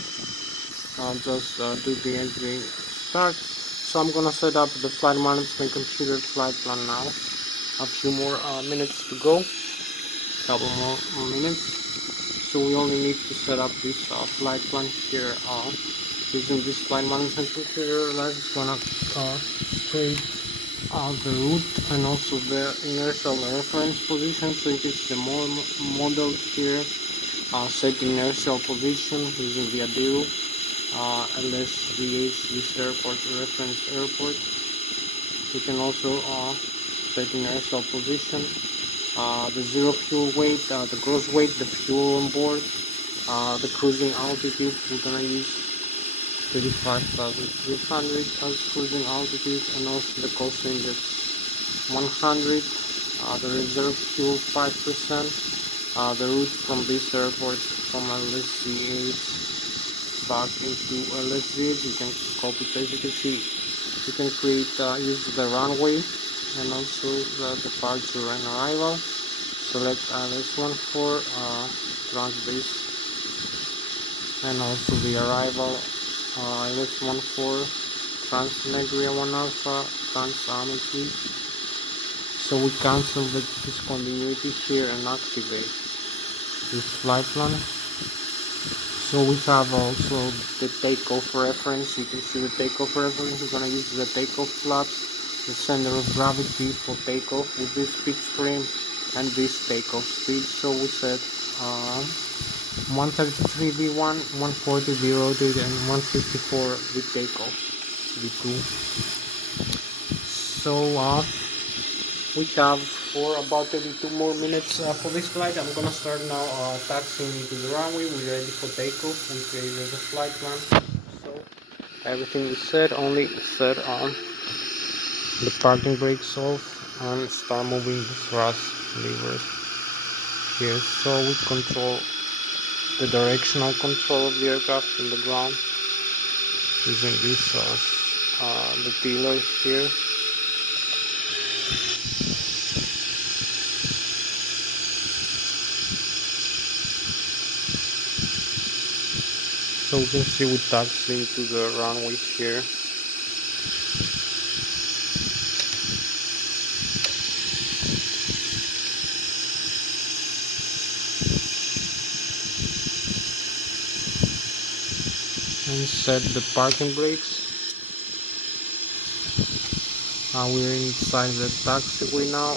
I'll just do the engine start. So I'm gonna set up the flight management computer flight plan now. A few more minutes to go. Couple more minutes. So we only need to set up this flight plan here using this flight management computer. That is gonna create the route and also the inertial reference position. So it is the model here. Set inertial position using the Adiro Lszh, this airport reference airport. You can also set inertial position. The zero fuel weight, the gross weight, the fuel on board, the cruising altitude. We're gonna use 35,300 as cruising altitude, and also the cost index 100. The reserve fuel 5%. The route from this airport from Lszh back into Lszh, you can copy paste. You can see you can create use the runway and also the departure and arrival. Select Lszh transbase, and also the arrival Lszh Transnegria 1 Alpha Transamity. So we cancel the discontinuity here and activate this flight plan. So we have also the takeoff reference. You can see the takeoff reference. We're gonna use the takeoff flaps, the center of gravity for takeoff with this speed frame and this takeoff speed. So we set 133 V1, 140 V rotate, and 154 V takeoff V2. So we have for about 32 more minutes for this flight. I'm gonna start now taxiing into the runway. We're ready for takeoff. We created the flight plan. So everything is set, only set on the parking brakes off and start moving the thrust levers here. So we control the directional control of the aircraft in the ground using this the tiller here. So we can see we taxi into the runway here. And set the parking brakes. We're inside the taxiway now,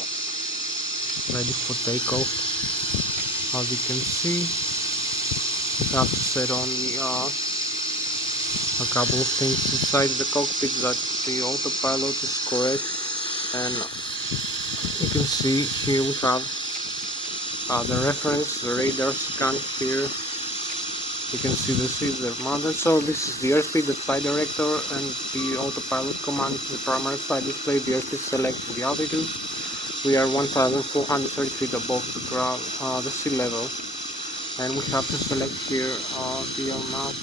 ready for takeoff. As you can see, we have to set on the a couple of things inside the cockpit, that the autopilot is correct, and you can see here we have the reference, the radar scan here, You can see the seats are mounted. So this is the airspeed, the flight director, and the autopilot command. The primary flight display, the airspeed select, the altitude. We are 1,430 feet above the ground, the sea level, and we have to select here the map.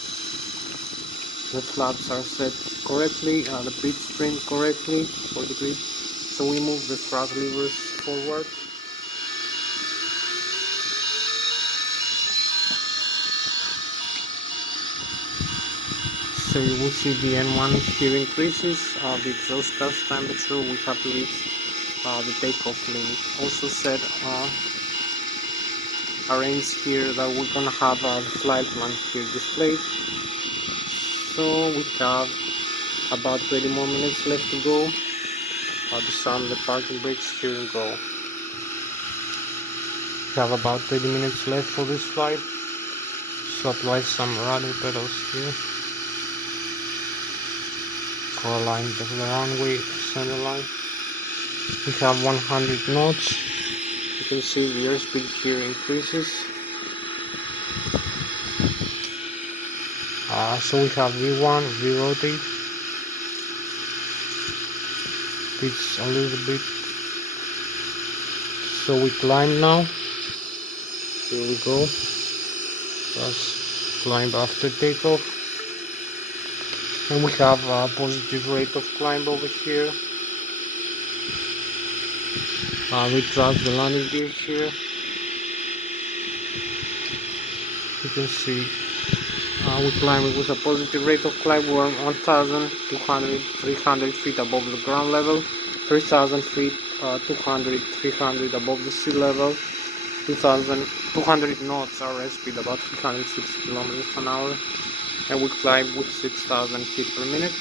The flaps are set correctly, the pitch trim correctly for the grip. So we move the thrust levers forward. So you will see the N1 here increases, the exhaust gas temperature. We have to reach the takeoff limit. Also set arrange here that we're gonna have the flight plan here displayed. So we have about 20 more minutes left to go. Disarm the parking brakes here and go. We have about 20 minutes left for this flight. So apply some rudder pedals here. Align the runway center line. We have 100 knots. You can see the airspeed here increases. So we have V1, V-rotate. Pitch a little bit. So we climb now. Here we go. Let's climb after takeoff. And we have a positive rate of climb over here. Retract the landing gear here. You can see we climb with a positive rate of climb. We're 1,200, 300 feet above the ground level, 3,000 feet, 200, 300 above the sea level, 2,200 knots our speed, about 360 kilometers an hour, and we climb with 6,000 feet per minute.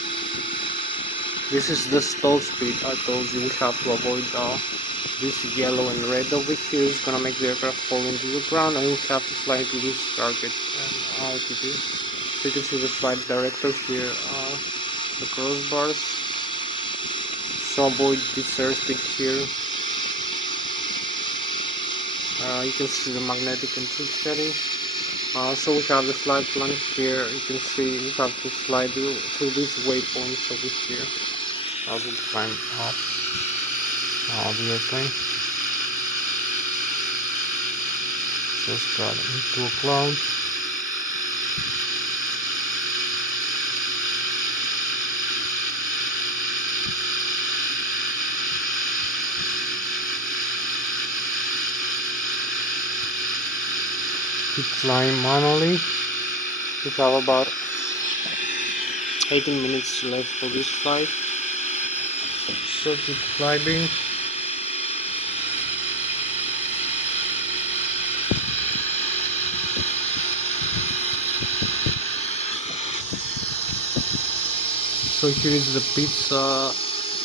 This is the stall speed. I told you we have to avoid this yellow and red over here. It's gonna make the aircraft fall into the ground, and we have to fly to this target altitude. So you can see the flight director here, the crossbars. So avoid this airspeed here. You can see the magnetic and tilt setting. So we have the flight plan here. You can see we have to fly through these waypoints over here. I will climb up the airplane. Just got into a cloud. Keep flying manually. We have about 18 minutes left for this flight. So keep climbing. So here is the pizza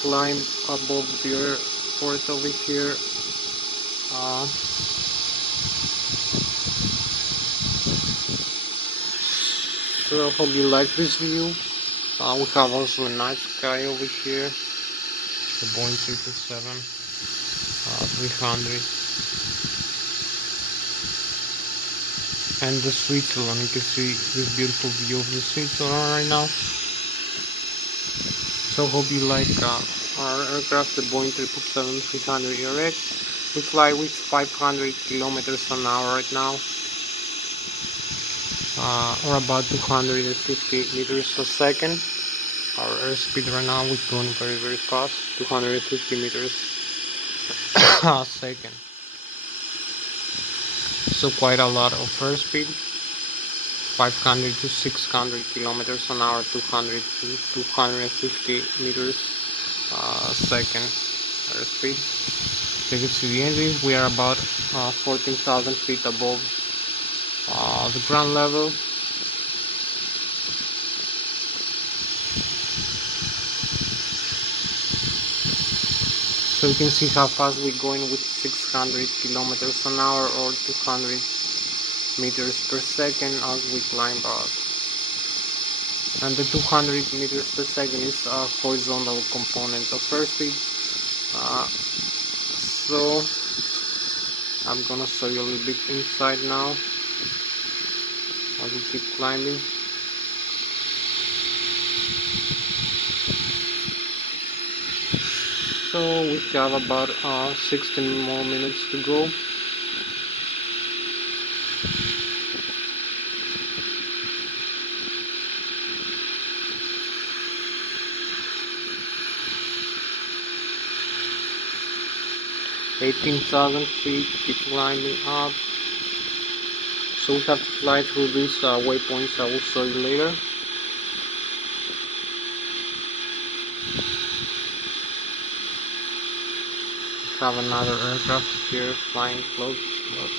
climb above the airport over here. So I hope you like this view. We have also a night sky over here. The Boeing 777 300. And the Switzerland. You can see this beautiful view of the Switzerland right now. So hope you like our aircraft, the Boeing 777 300 ERX. We fly with 500 kilometers an hour right now, or about 250 meters a second. Our airspeed right now is going very very fast, 250 meters a second. So quite a lot of airspeed. 500 to 600 kilometers an hour, 200 to 250 meters a second airspeed. So you can see the engine. We are about 14,000 feet above the ground level. So you can see how fast we're going with 600 kilometers an hour or 200 meters per second as we climb out. And the 200 meters per second is a horizontal component of airspeed. So I'm gonna show you a little bit inside now. as we keep climbing. So we have about 16 more minutes to go. (18,000 feet), keep climbing up. So we have to fly through these waypoints I will show you later. We have another aircraft here flying close to us.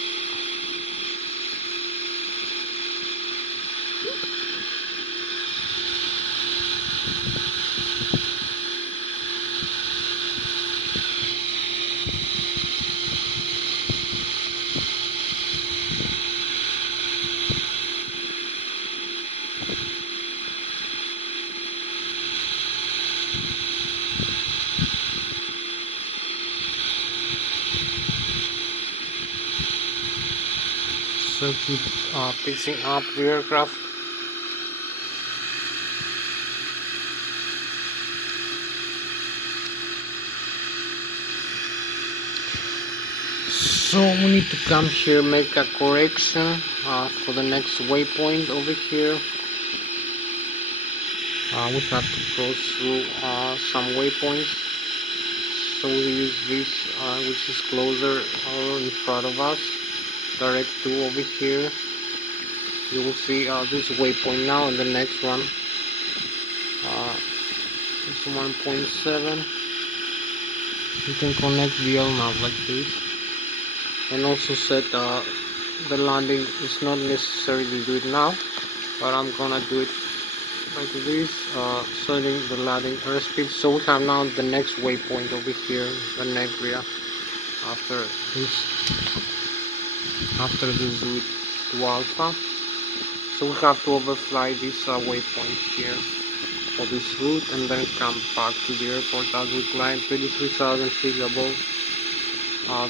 So keep pitching up the aircraft. So we need to come here, make a correction for the next waypoint over here. We have to cross through some waypoints. So we use this which is closer or in front of us. Direct 2 over here. You will see this waypoint now, and the next one is 1.7. You can connect the nav like this, and also set the landing. It's not necessary to do it now, but I'm gonna do it like this, setting the landing airspeed. So we have now the next waypoint over here, the Negria, after this route to Alpha. So we have to overfly this waypoint here for this route, and then come back to the airport as we climb 33,000 feet above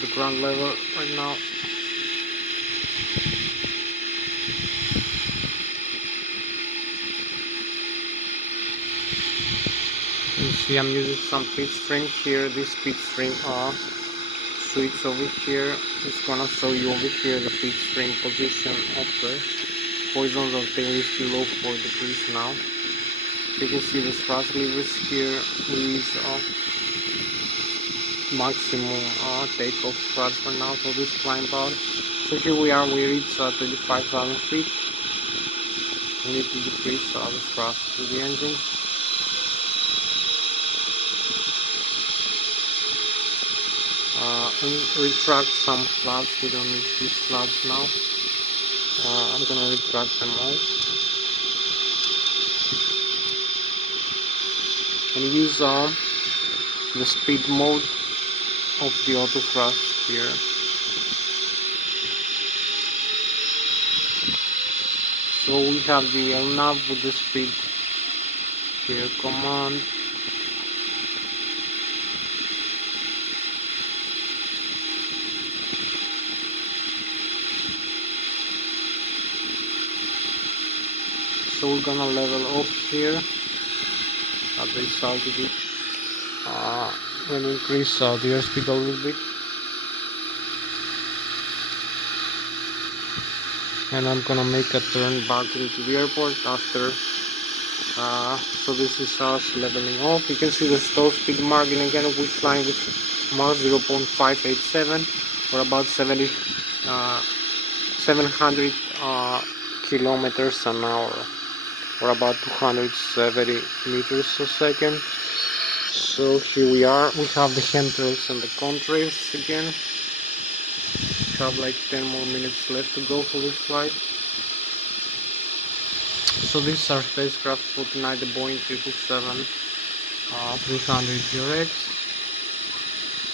the ground level right now. You see I'm using some pitch string here. This pitch string switch over here is gonna show you over here the pitch string position of the horizontal tail is below 4 degrees now. You can see the thrust levers here. We use maximum takeoff thrust for now for this climb out. So here we are, we reach 35,000 feet. We need to decrease the thrust to the engine. And retract some flaps. We don't need these flaps now. I'm gonna retract them all and use the speed mode of the auto thrust here. So we have the nav with the speed here command. So we're gonna level off here at this altitude and increase the airspeed a little bit. And I'm gonna make a turn back into the airport after. So this is us leveling off. You can see the stall speed margin again. We're flying with Mach 0.587 or about 700 kilometers an hour, or about 270 meters a second. So here we are. We have the handrails and the contrails again. We have like 10 more minutes left to go for this flight. So this is our spacecraft for tonight, the Boeing 777-300 GRX.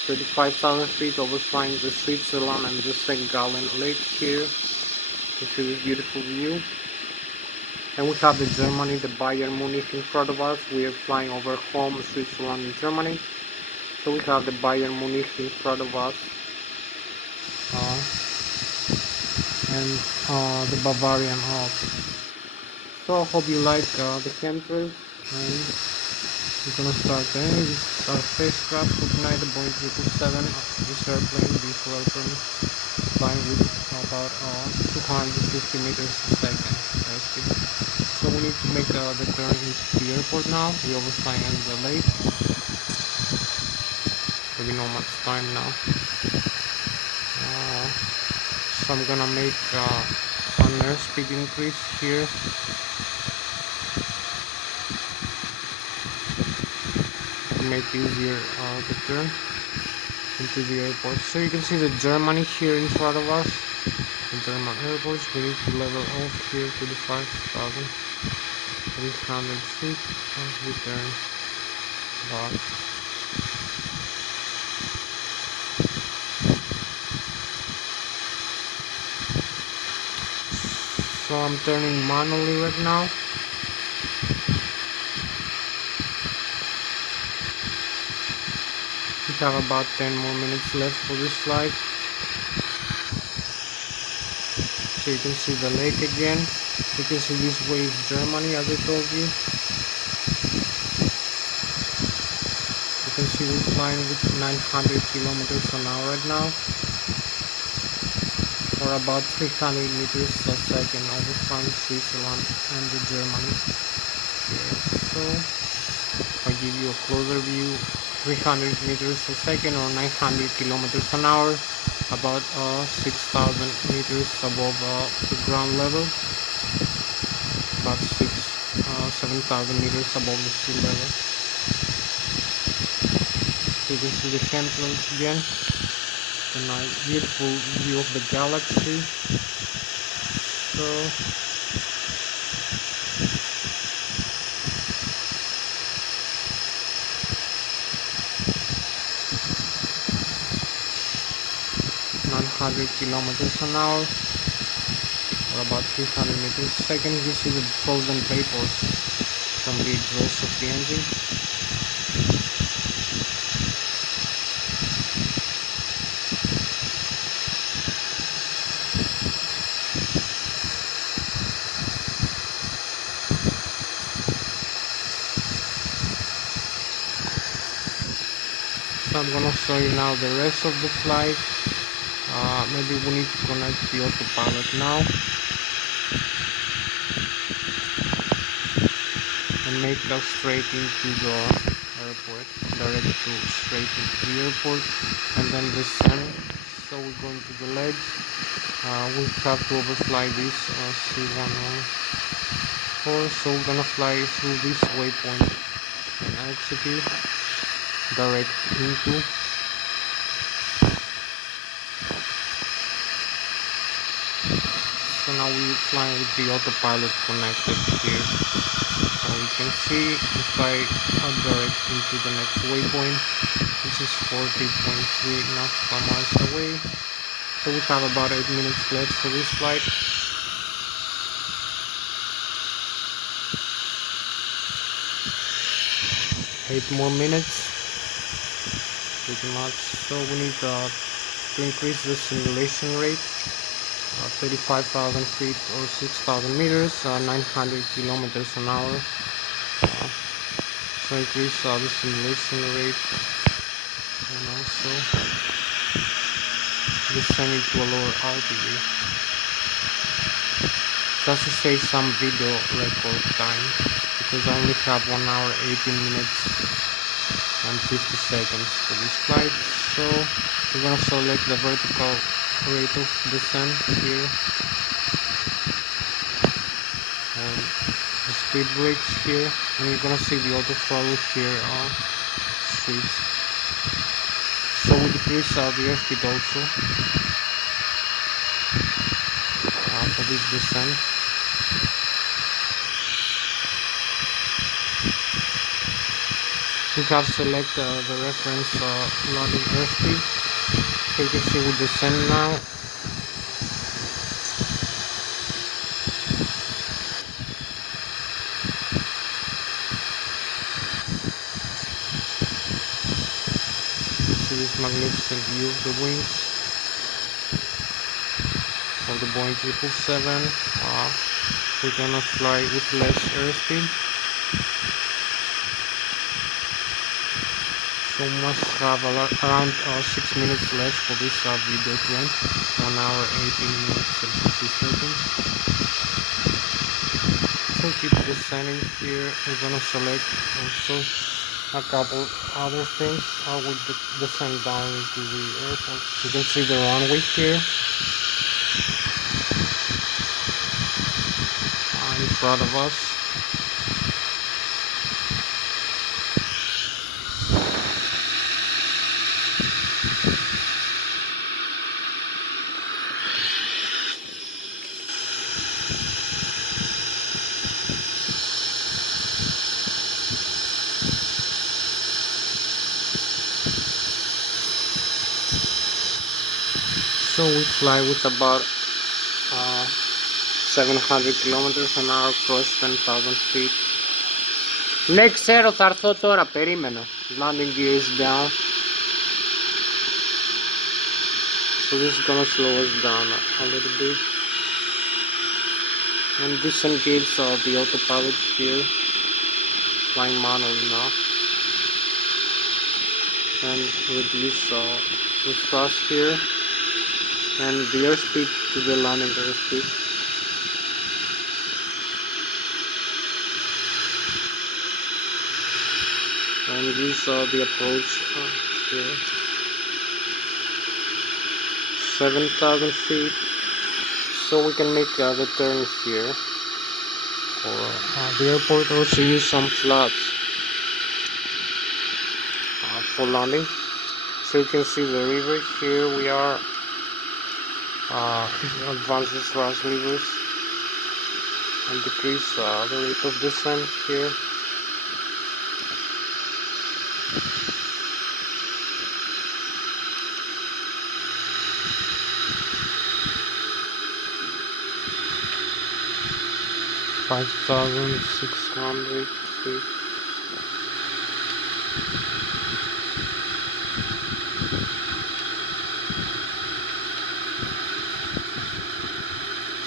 35,000 feet, overflying the Switzerland and the St. Gallen Lake here. You see this beautiful view. And we have the Germany, the Bayern Munich in front of us. We are flying over home, Switzerland and Germany. So we have the Bayern Munich in front of us. and the Bavarian Alps. So I hope you like the chemtrails, and we're gonna start then. This is our spacecraft for tonight, the Boeing 777. This airplane, this airplane, flying with about 250 meters per second airspeed. So we need to make the turn into the airport now. We're overflying in the lake. So we know much time now. So I'm gonna make an airspeed increase here. To make easier the turn into the airport. So you can see the Germany here in front of us. The German airports. We need to level off here to the 5,800 feet as we turn back. So I'm turning manually right now. We have about 10 more minutes left for this flight. So you can see the lake again. You can see this way is Germany, as I told you. You can see we're flying with 900 kilometers an hour right now, or about 300 meters a second over France, Switzerland, and the Germany. Okay, so if I give you a closer view, 300 meters a second or 900 kilometers an hour, about 6,000 meters above the ground level, about 7,000 meters above the sea level. So you can see the chemtrails again, a nice beautiful view of the galaxy. So kilometers an hour, or about 300 meters a second. You see the frozen vapors from the exhaust of the engine. So I'm gonna show you now the rest of the flight. Maybe we need to connect the autopilot now and make us straight into the airport, direct to straight into the airport, and then descend. So we're going to the ledge. We have to overfly this C114, so we're gonna fly through this waypoint and execute direct into. So now we're flying with the autopilot connected here. You can see if I direct into the next waypoint, this is 40.3 nautical miles away. So we have about 8 minutes left for this flight. 8 more minutes, pretty much. So we need to increase the simulation rate. 35,000 feet or 6,000 meters, 900 kilometers an hour. So increase the simulation rate, and also descend it to a lower altitude. Just to save some video record time, because I only have 1 hour 18 minutes and 50 seconds for this flight. So we're gonna select the vertical rate of descent here, and the speed brakes here, and you're gonna see the auto throttle here switch. So we decrease the airspeed also for this descent. We have select the reference landing airspeed. So you can see we descend now. See this magnificent view of the wings of the Boeing 777. We're gonna fly with less airspeed. So must have around 6 minutes left for this video to end. 1 hour 18 minutes and 50 seconds. So keep descending here. We're gonna select also a couple other things. I will descend down to the airport. You can see the runway here in front of us. So we fly with about 700 kilometers an hour, cross 10,000 feet. Ναι, ξέρω, θα έρθω τώρα, περίμενα. Landing gear is down. So this is gonna slow us down a little bit. And disengage the autopilot here. Flying manually now. And reduce the thrust here. And the airspeed to the landing airspeed. And use the approach here. 7,000 feet. So we can make the turn here. For the airport also use some Flught for landing. So you can see the river here. We are advance the thrust levers and decrease the rate of descent here. $5,600 feet.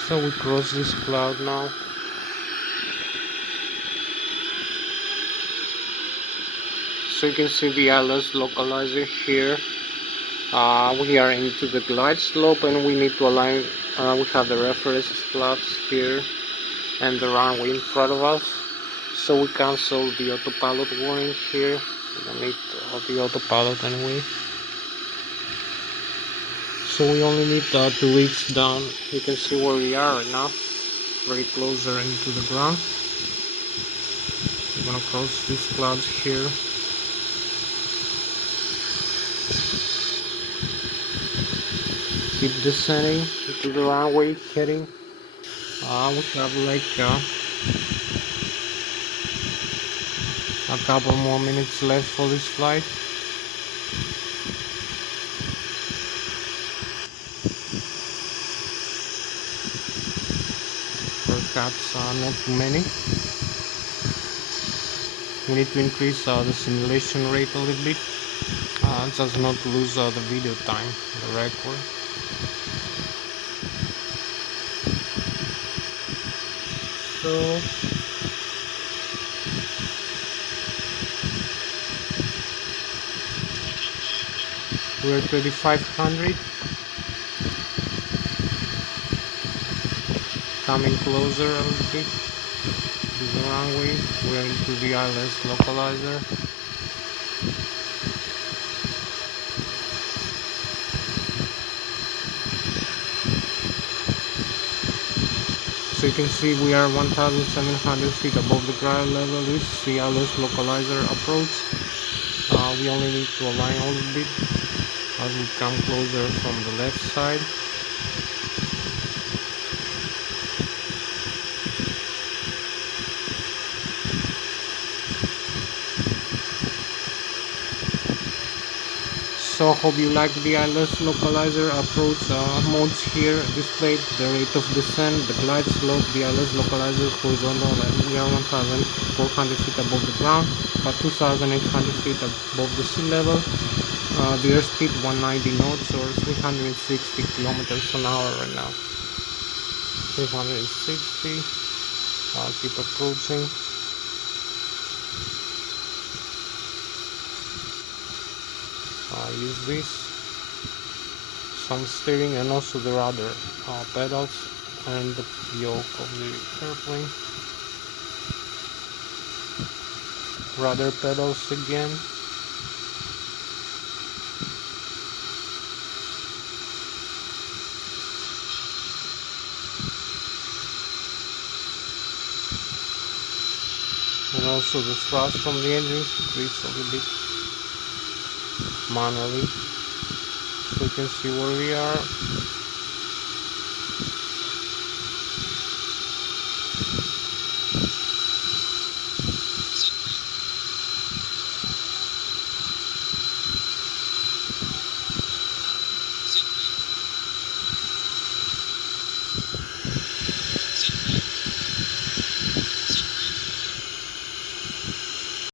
So we cross this cloud now. So you can see the Lszh localizer here. We are into the glide slope and we need to align. We have the reference flaps here and the runway in front of us. So we cancel the autopilot warning here. We don't need the autopilot anyway. So we only need 2 weeks down. You can see where we are right now. Very closer into the ground. We're gonna cross these clouds here. Keep descending into the runway, heading. We have like a couple more minutes left for this flight. Perhaps not too many. We need to increase the simulation rate a little bit, just not to lose the video time, the record. So we're 3,500. Coming closer a little bit to the runway. We're into the Lszh localizer. So you can see we are 1,700 feet above the ground level. This is the Lszh localizer approach. We only need to align a little bit as we come closer from the left side. So I hope you like the Lszh localizer approach modes here displayed, the rate of descent, the glide slope, the Lszh localizer horizontal, and we are 1,400 feet above the ground, about 2,800 feet above the sea level. The airspeed 190 knots or 360 kilometers an hour right now. 360. I'll keep approaching. Use this, some steering, and also the rudder pedals and the yoke of the airplane. Rudder pedals again. And also the thrust from the engine, increase a little bit manually, so you can see where we are.